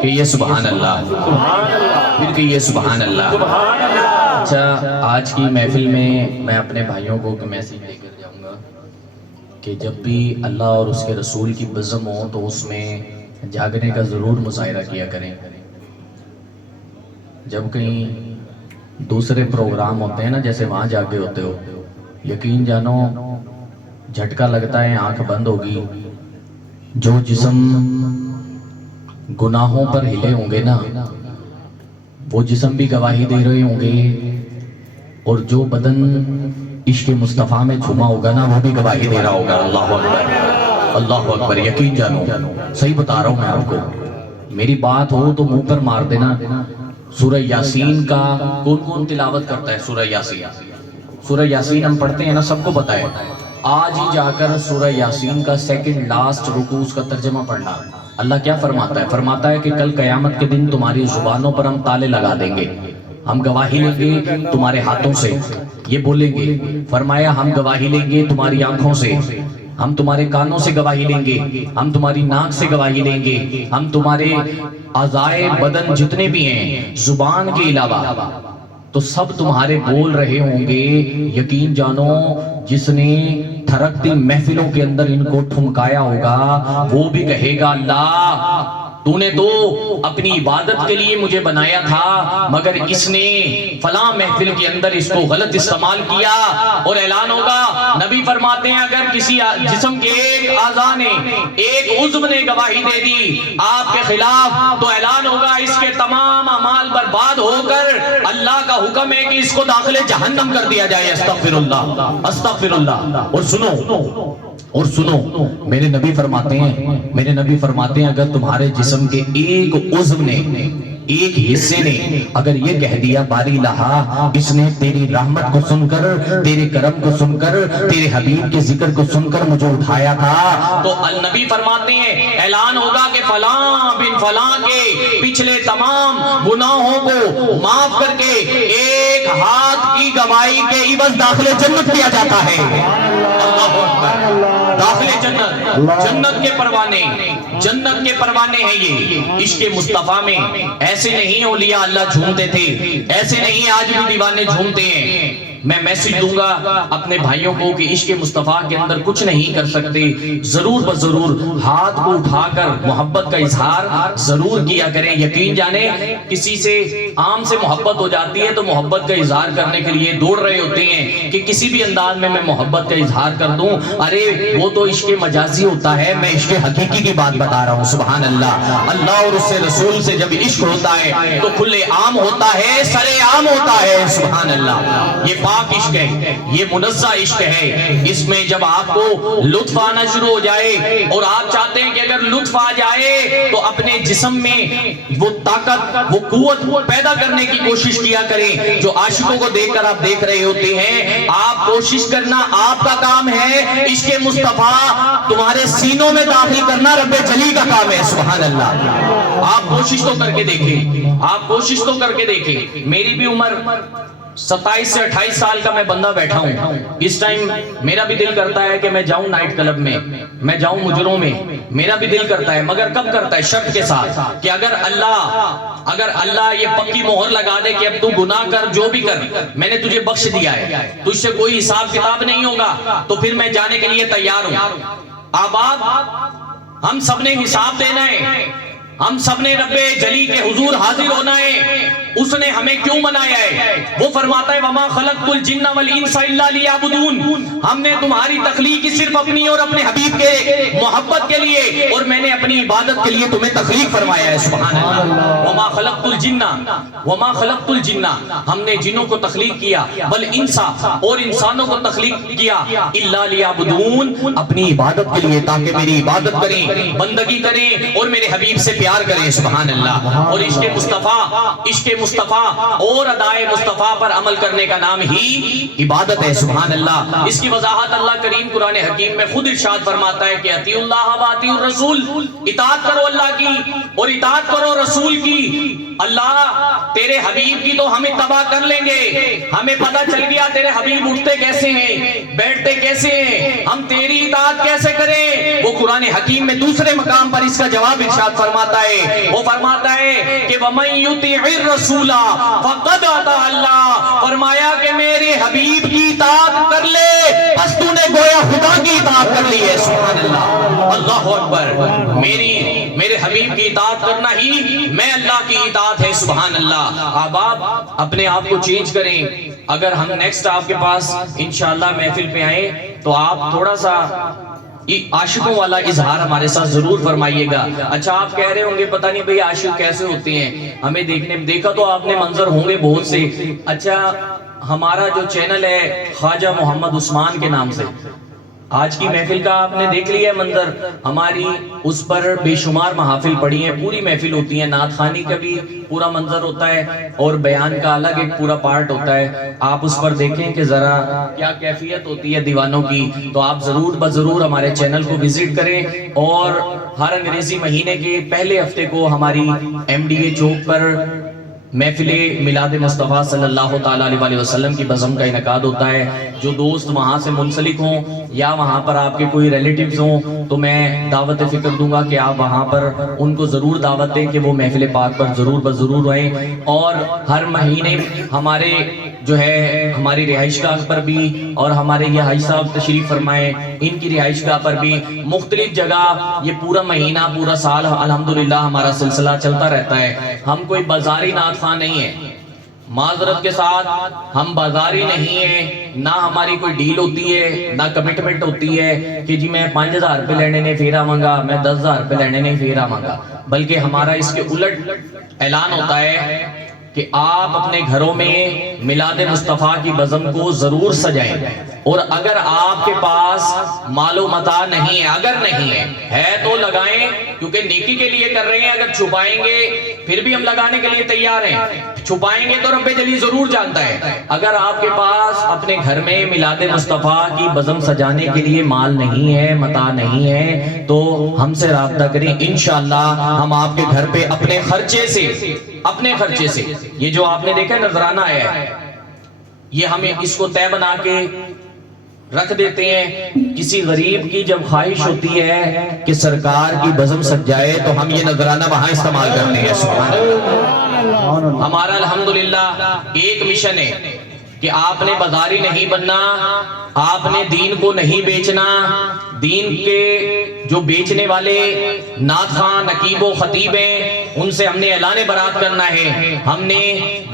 کہ یہ سبحان اللہ، پھر کہ یہ سبحان اللہ۔ اچھا، آج کی محفل میں اپنے بھائیوں کو میسیج دے کر جاؤں گا کہ جب بھی اللہ اور اس کے رسول کی بزم ہو تو اس میں جاگنے کا ضرور مظاہرہ کیا کریں۔ جب کہیں دوسرے پروگرام ہوتے ہیں نا، جیسے وہاں جاگے ہوتے ہو، یقین جانو جھٹکا لگتا ہے، آنکھ بند ہوگی، جو جسم گناہوں پر ہلے ہوں گے نا وہ جسم بھی گواہی دے رہے ہوں گے، اور جو بدن عشق مصطفیٰ میں جھوما ہوگا نا وہ بھی گواہی دے رہا ہوگا۔ اللہ اکبر، اللہ اکبر، یقین جانو، صحیح بتا رہا ہوں میں آپ کو، میری بات ہو تو منہ پر مار دینا۔ سورہ یاسین کا کون کون تلاوت کرتا ہے؟ سورہ یاسین، سورہ یاسین ہم پڑھتے ہیں نا، سب کو پتہ ہے۔ آج ہی جا کر سورہ یاسین کا سیکنڈ لاسٹ رکوع اس کا ترجمہ پڑھنا۔ اللہ کیا فرماتا ہے؟ فرماتا ہے کہ کل قیامت کے دن تمہاری زبانوں پر ہم تالے لگا دیں گے، ہم گواہی لیں گے تمہارے ہاتھوں سے، یہ بولیں گے۔ فرمایا ہم گواہی لیں گے تمہاری آنکھوں سے، ہم تمہارے کانوں سے گواہی لیں گے، ہم تمہاری ناک سے گواہی لیں گے، ہم تمہارے اعضائے بدن جتنے بھی ہیں زبان کے علاوہ تو سب تمہارے بول رہے ہوں گے۔ یقین جانو جس نے تھرکتی محفلوں کے اندر ان کو ٹھمکایا ہوگا وہ بھی کہے گا اللہ تو نے تو اپنی عبادت کے لیے مجھے بنایا تھا، مگر اس نے فلاں محفل کے اندر اس کو غلط استعمال کیا، اور اعلان ہوگا۔ نبی فرماتے ہیں اگر کسی جسم کے ایک اعضاء نے، ایک عضو نے گواہی دے دی آپ کے خلاف تو اعلان ہوگا اس کے تمام اعمال برباد ہو کر اللہ کا حکم ہے کہ اس کو داخل جہنم کر دیا جائے۔ استغفر اللہ، استغفر اللہ۔ اور سنو میرے نبی فرماتے ہیں اگر تمہارے جسم کے ایک عضو نے، ایک حصے نے اگر یہ کہہ دیا باری لہا اس نے تیری رحمت کو سن کر، تیرے کرم کو سن کر، تیرے حبیب کے ذکر کو سن کر مجھے اٹھایا تھا، تو النبی فرماتے ہیں اعلان ہوگا کہ فلاں بن فلاں کے پچھلے تمام گناہوں کو معاف کر کے ایک ہاتھ کی گواہی کے عوض داخل جنت کیا جاتا ہے۔ اللہ اکبر، داخل جنت، جنت کے پروانے ہیں یہ عشق مصطفیٰ میں۔ ایسے نہیں اولیاء اللہ جھومتے تھے، ایسے نہیں آج بھی دیوانے جھومتے ہیں۔ میں میسج دوں گا اپنے بھائیوں کو کہ عشق مصطفیٰ کے اندر کچھ نہیں کر سکتے، ضرور بضرور ہاتھ کو اٹھا کر محبت کا اظہار ضرور کیا کریں۔ یقین جانے کسی سے عام سے محبت ہو جاتی ہے تو محبت کا اظہار کرنے کے لیے دوڑ رہے ہوتے ہیں کہ کسی بھی انداز میں محبت کا اظہار کر دوں، ارے وہ تو عشق مجازی ہوتا ہے، میں عشق حقیقی کی بات بتا رہا ہوں۔ سبحان اللہ، اللہ اور اس سے رسول سے جب عشق ہوتا ہے تو کھلے عام ہوتا ہے، سرے عام ہوتا ہے۔ سبحان اللہ، یہ پاک عشق ہے، یہ منزہ عشق ہے۔ اس میں جب آپ کو لطف آنا شروع ہو جائے اور آپ چاہتے ہیں کہ اگر لطف آ جائے تو اپنے جسم میں وہ طاقت، وہ قوت پیدا کرنے کی کوشش کیا کریں جو عاشقوں کو دیکھ کر آپ دیکھ رہے ہوتے ہیں۔ آپ کوشش کرنا آپ کا کام ہے، عشق مصطفیٰ تمہارے سینوں میں داخل کرنا رب جلی کا کام ہے۔ سبحان اللہ، آپ کوشش تو کر کے دیکھیں، آپ کوشش تو کر کے دیکھیں۔ میری بھی عمر 27 سے 28 سال کا میں بندہ بیٹھا ہوں، اس ٹائم میرا بھی دل کرتا ہے کہ میں جاؤں نائٹ کلب میں، میں جاؤں مجروں میں، میرا بھی دل کرتا ہے، مگر کب کرتا ہے؟ شرط کے ساتھ کہ اگر اللہ یہ پکی مہر لگا دے کہ اب تو گناہ کر، جو بھی کر، میں نے تجھے بخش دیا ہے، تجھ سے کوئی حساب کتاب نہیں ہوگا، تو پھر میں جانے کے لیے تیار ہوں۔ آباد ہم سب نے حساب دینا ہے، ہم سب نے رب جلی کے حضور حاضر ہونا ہے۔ اس نے ہمیں کیوں بنایا ہے؟ وہ فرماتا ہے وَمَا خَلَقْتُ الْجِنَّ وَالْإِنسَ إِلَّا لِيَعْبُدُونَ، ہم نے تمہاری تخلیق کی صرف اپنی اور اپنے حبیب کے محبت کے لیے اور میں نے اپنی عبادت کے لیے تمہیں تخلیق فرمایا ہے۔ سبحان اللہ، وَمَا خَلَقْتُ الْجِنَّ، ہم نے جنوں کو تخلیق کیا، وَالْإِنسَ، اور انسانوں کو تخلیق کیا، إِلَّا لِيَعْبُدُونَ، اپنی عبادت کے لیے، تاکہ میری عبادت کریں، بندگی کریں اور میرے حبیب سے پیار کریں۔ سبحان اللہ، اور عشق مصطفیٰ مصطفیٰ اور ادائے مصطفیٰ پر عمل کرنے کا نام ہی عبادت ہے. سبحان اللہ. اس کی وضاحت اللہ کریم قرآن حکیم میں خود ارشاد فرماتا ہے کہ اطیعوا اللہ و اطیعوا الرسول، اطاعت کرو اللہ کی اور اطاعت کرو رسول کی. اللہ تیرے حبیب کی تو ہم اتباع کر لیں گے، ہمیں پتہ چل گیا تیرے حبیب اٹھتے کیسے ہیں، بیٹھتے کیسے ہیں، ہم تیری اطاعت کیسے کریں. وہ قرآن حکیم میں دوسرے مقام پر اس کا جواب ارشاد فرماتا ہے. وہ فرماتا ہے کہ وَمَن يُطِعِ الرَّسُولَ فَقَدْ أَطَاعَ اللَّهَ، فرمایا کہ میرے حبیب کی اطاعت کر لے بس تو نے گویا خدا کی اطاعت کر لی ہے. سبحان اللہ. اللہ اکبر. میرے حبیب کی اطاعت کرنا ہی میں اللہ کی اطاعت ہے. سبحان اللہ. اب آپ اپنے آپ کو چینج کریں. اگر ہم نیکسٹ آپ کے پاس انشاءاللہ محفل پہ آئیں تو آپ تھوڑا سا عاشقوں والا اظہار ہمارے ساتھ ضرور فرمائیے گا. اچھا آپ کہہ رہے ہوں گے پتہ نہیں بھئی عاشق کیسے ہوتے ہیں، ہمیں دیکھا تو آپ نے منظر ہوں گے بہت سے. اچھا ہمارا جو چینل ہے خواجہ محمد عثمان کے نام سے، آج کی محفل کا آپ نے دیکھ لیا ہے منظر. ہماری اس پر بے شمار محافل پڑی ہیں، پوری محفل ہوتی ہیں. نعت خوانی کا بھی پورا منظر ہوتا ہے اور بیان کا الگ ایک پورا پارٹ ہوتا ہے. آپ اس پر دیکھیں کہ ذرا کیا کیفیت ہوتی ہے دیوانوں کی. تو آپ ضرور ہمارے چینل کو وزٹ کریں اور ہر انگریزی مہینے کے پہلے ہفتے کو ہماری MDA چوک پر محفل میلاد مصطفیٰ صلی اللہ تعالیٰ علیہ وسلم کی بزم کا انعقاد ہوتا ہے. جو دوست وہاں سے منسلک ہوں یا وہاں پر آپ کے کوئی ریلیٹیوز ہوں تو میں دعوت فکر دوں گا کہ آپ وہاں پر ان کو ضرور دعوت دیں کہ وہ محفل پاک پر ضرور آئیں. اور ہر مہینے ہمارے جو ہے ہماری رہائش گاہ پر بھی اور ہمارے یہ حاجی صاحب تشریف فرمائیں ان کی رہائش گاہ پر بھی مختلف جگہ یہ پورا مہینہ پورا سال الحمدللہ ہمارا سلسلہ چلتا رہتا ہے. ہم کوئی بازاری نعت خواں نہیں ہے، معذرت کے ساتھ ہم بازاری نہیں ہیں، نہ ہماری کوئی ڈیل ہوتی ہے نہ کمٹمنٹ ہوتی ہے کہ جی میں 5000 روپے لینے نہیں پھر آواں گا، میں 10000 روپے لینے نہیں پھر آواں گا. بلکہ ہمارا اس کے الٹ اعلان ہوتا ہے کہ آپ اپنے گھروں میں میلاد مصطفیٰ کی بزم کو ضرور سجائیں. اور اگر آپ کے پاس مال و متاع نہیں ہے، اگر نہیں ہے تو لگائیں، کیونکہ نیکی کے لیے کر رہے ہیں. اگر چھپائیں گے پھر بھی ہم لگانے کے لیے تیار ہیں، چھپائیں گے تو رب جلی ضرور جانتا ہے. اگر آپ کے پاس اپنے گھر میں میلاد مصطفیٰ کی بزم سجانے کے لیے مال نہیں ہے، متاع نہیں ہے تو ہم سے رابطہ کریں. انشاءاللہ ہم آپ کے گھر پہ اپنے خرچے سے یہ جو آپ نے دیکھا نذرانہ ہے یہ ہمیں اس کو طے بنا کے رکھ دیتے ہیں. کسی غریب کی جب خواہش ہوتی ہے کہ سرکار کی بزم سج جائے تو ہم یہ نذرانہ وہاں استعمال کرتے ہیں. سبحان اللہ. ہمارا الحمدللہ ایک مشن ہے کہ آپ نے بازاری نہیں بننا، آپ نے دین کو نہیں بیچنا. دین کے جو بیچنے والے نعت خواں نقیب و خطیب ہیں ان سے ہم نے اعلان برات کرنا ہے. ہم نے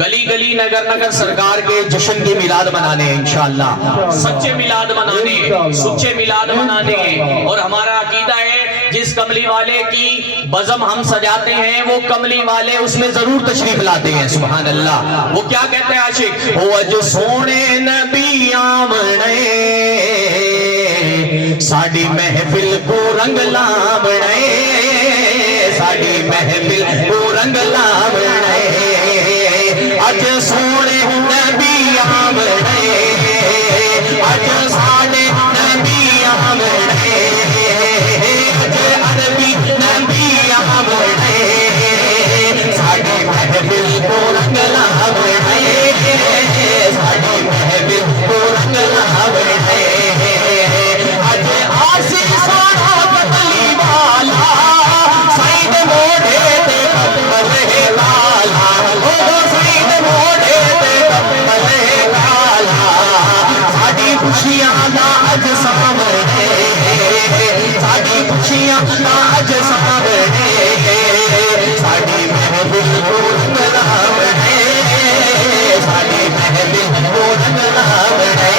گلی گلی نگر سرکار کے جشن کی میلاد منانے ہیں انشاءاللہ. سچے میلاد منانے، سچے میلاد منانے. اور ہمارا عقیدہ ہے جس کملی والے کی بزم ہم سجاتے ہیں وہ کملی والے اس میں ضرور تشریف لاتے ہیں. سبحان اللہ. وہ کیا کہتے ہیں عاشق؟ وہ جو سونے نبی آمنے ساڑی محفل کو رنگ لاونے، ساڑی محفل کو رنگ لاونے. اج سونے نبی آمنے، اج ساڑے نبی آمنے، اج عربی نبی آمنے، ساڑی محفل کو رنگ لاونے، ساڑی محفل کو رنگ لاونے. خوشیاں دا اج سامنے، ساڈی خوشیاں دا اج سامنے، ساڈی محفل کو رنگ لاونے، ساڈی محفل کو رنگ لاونے.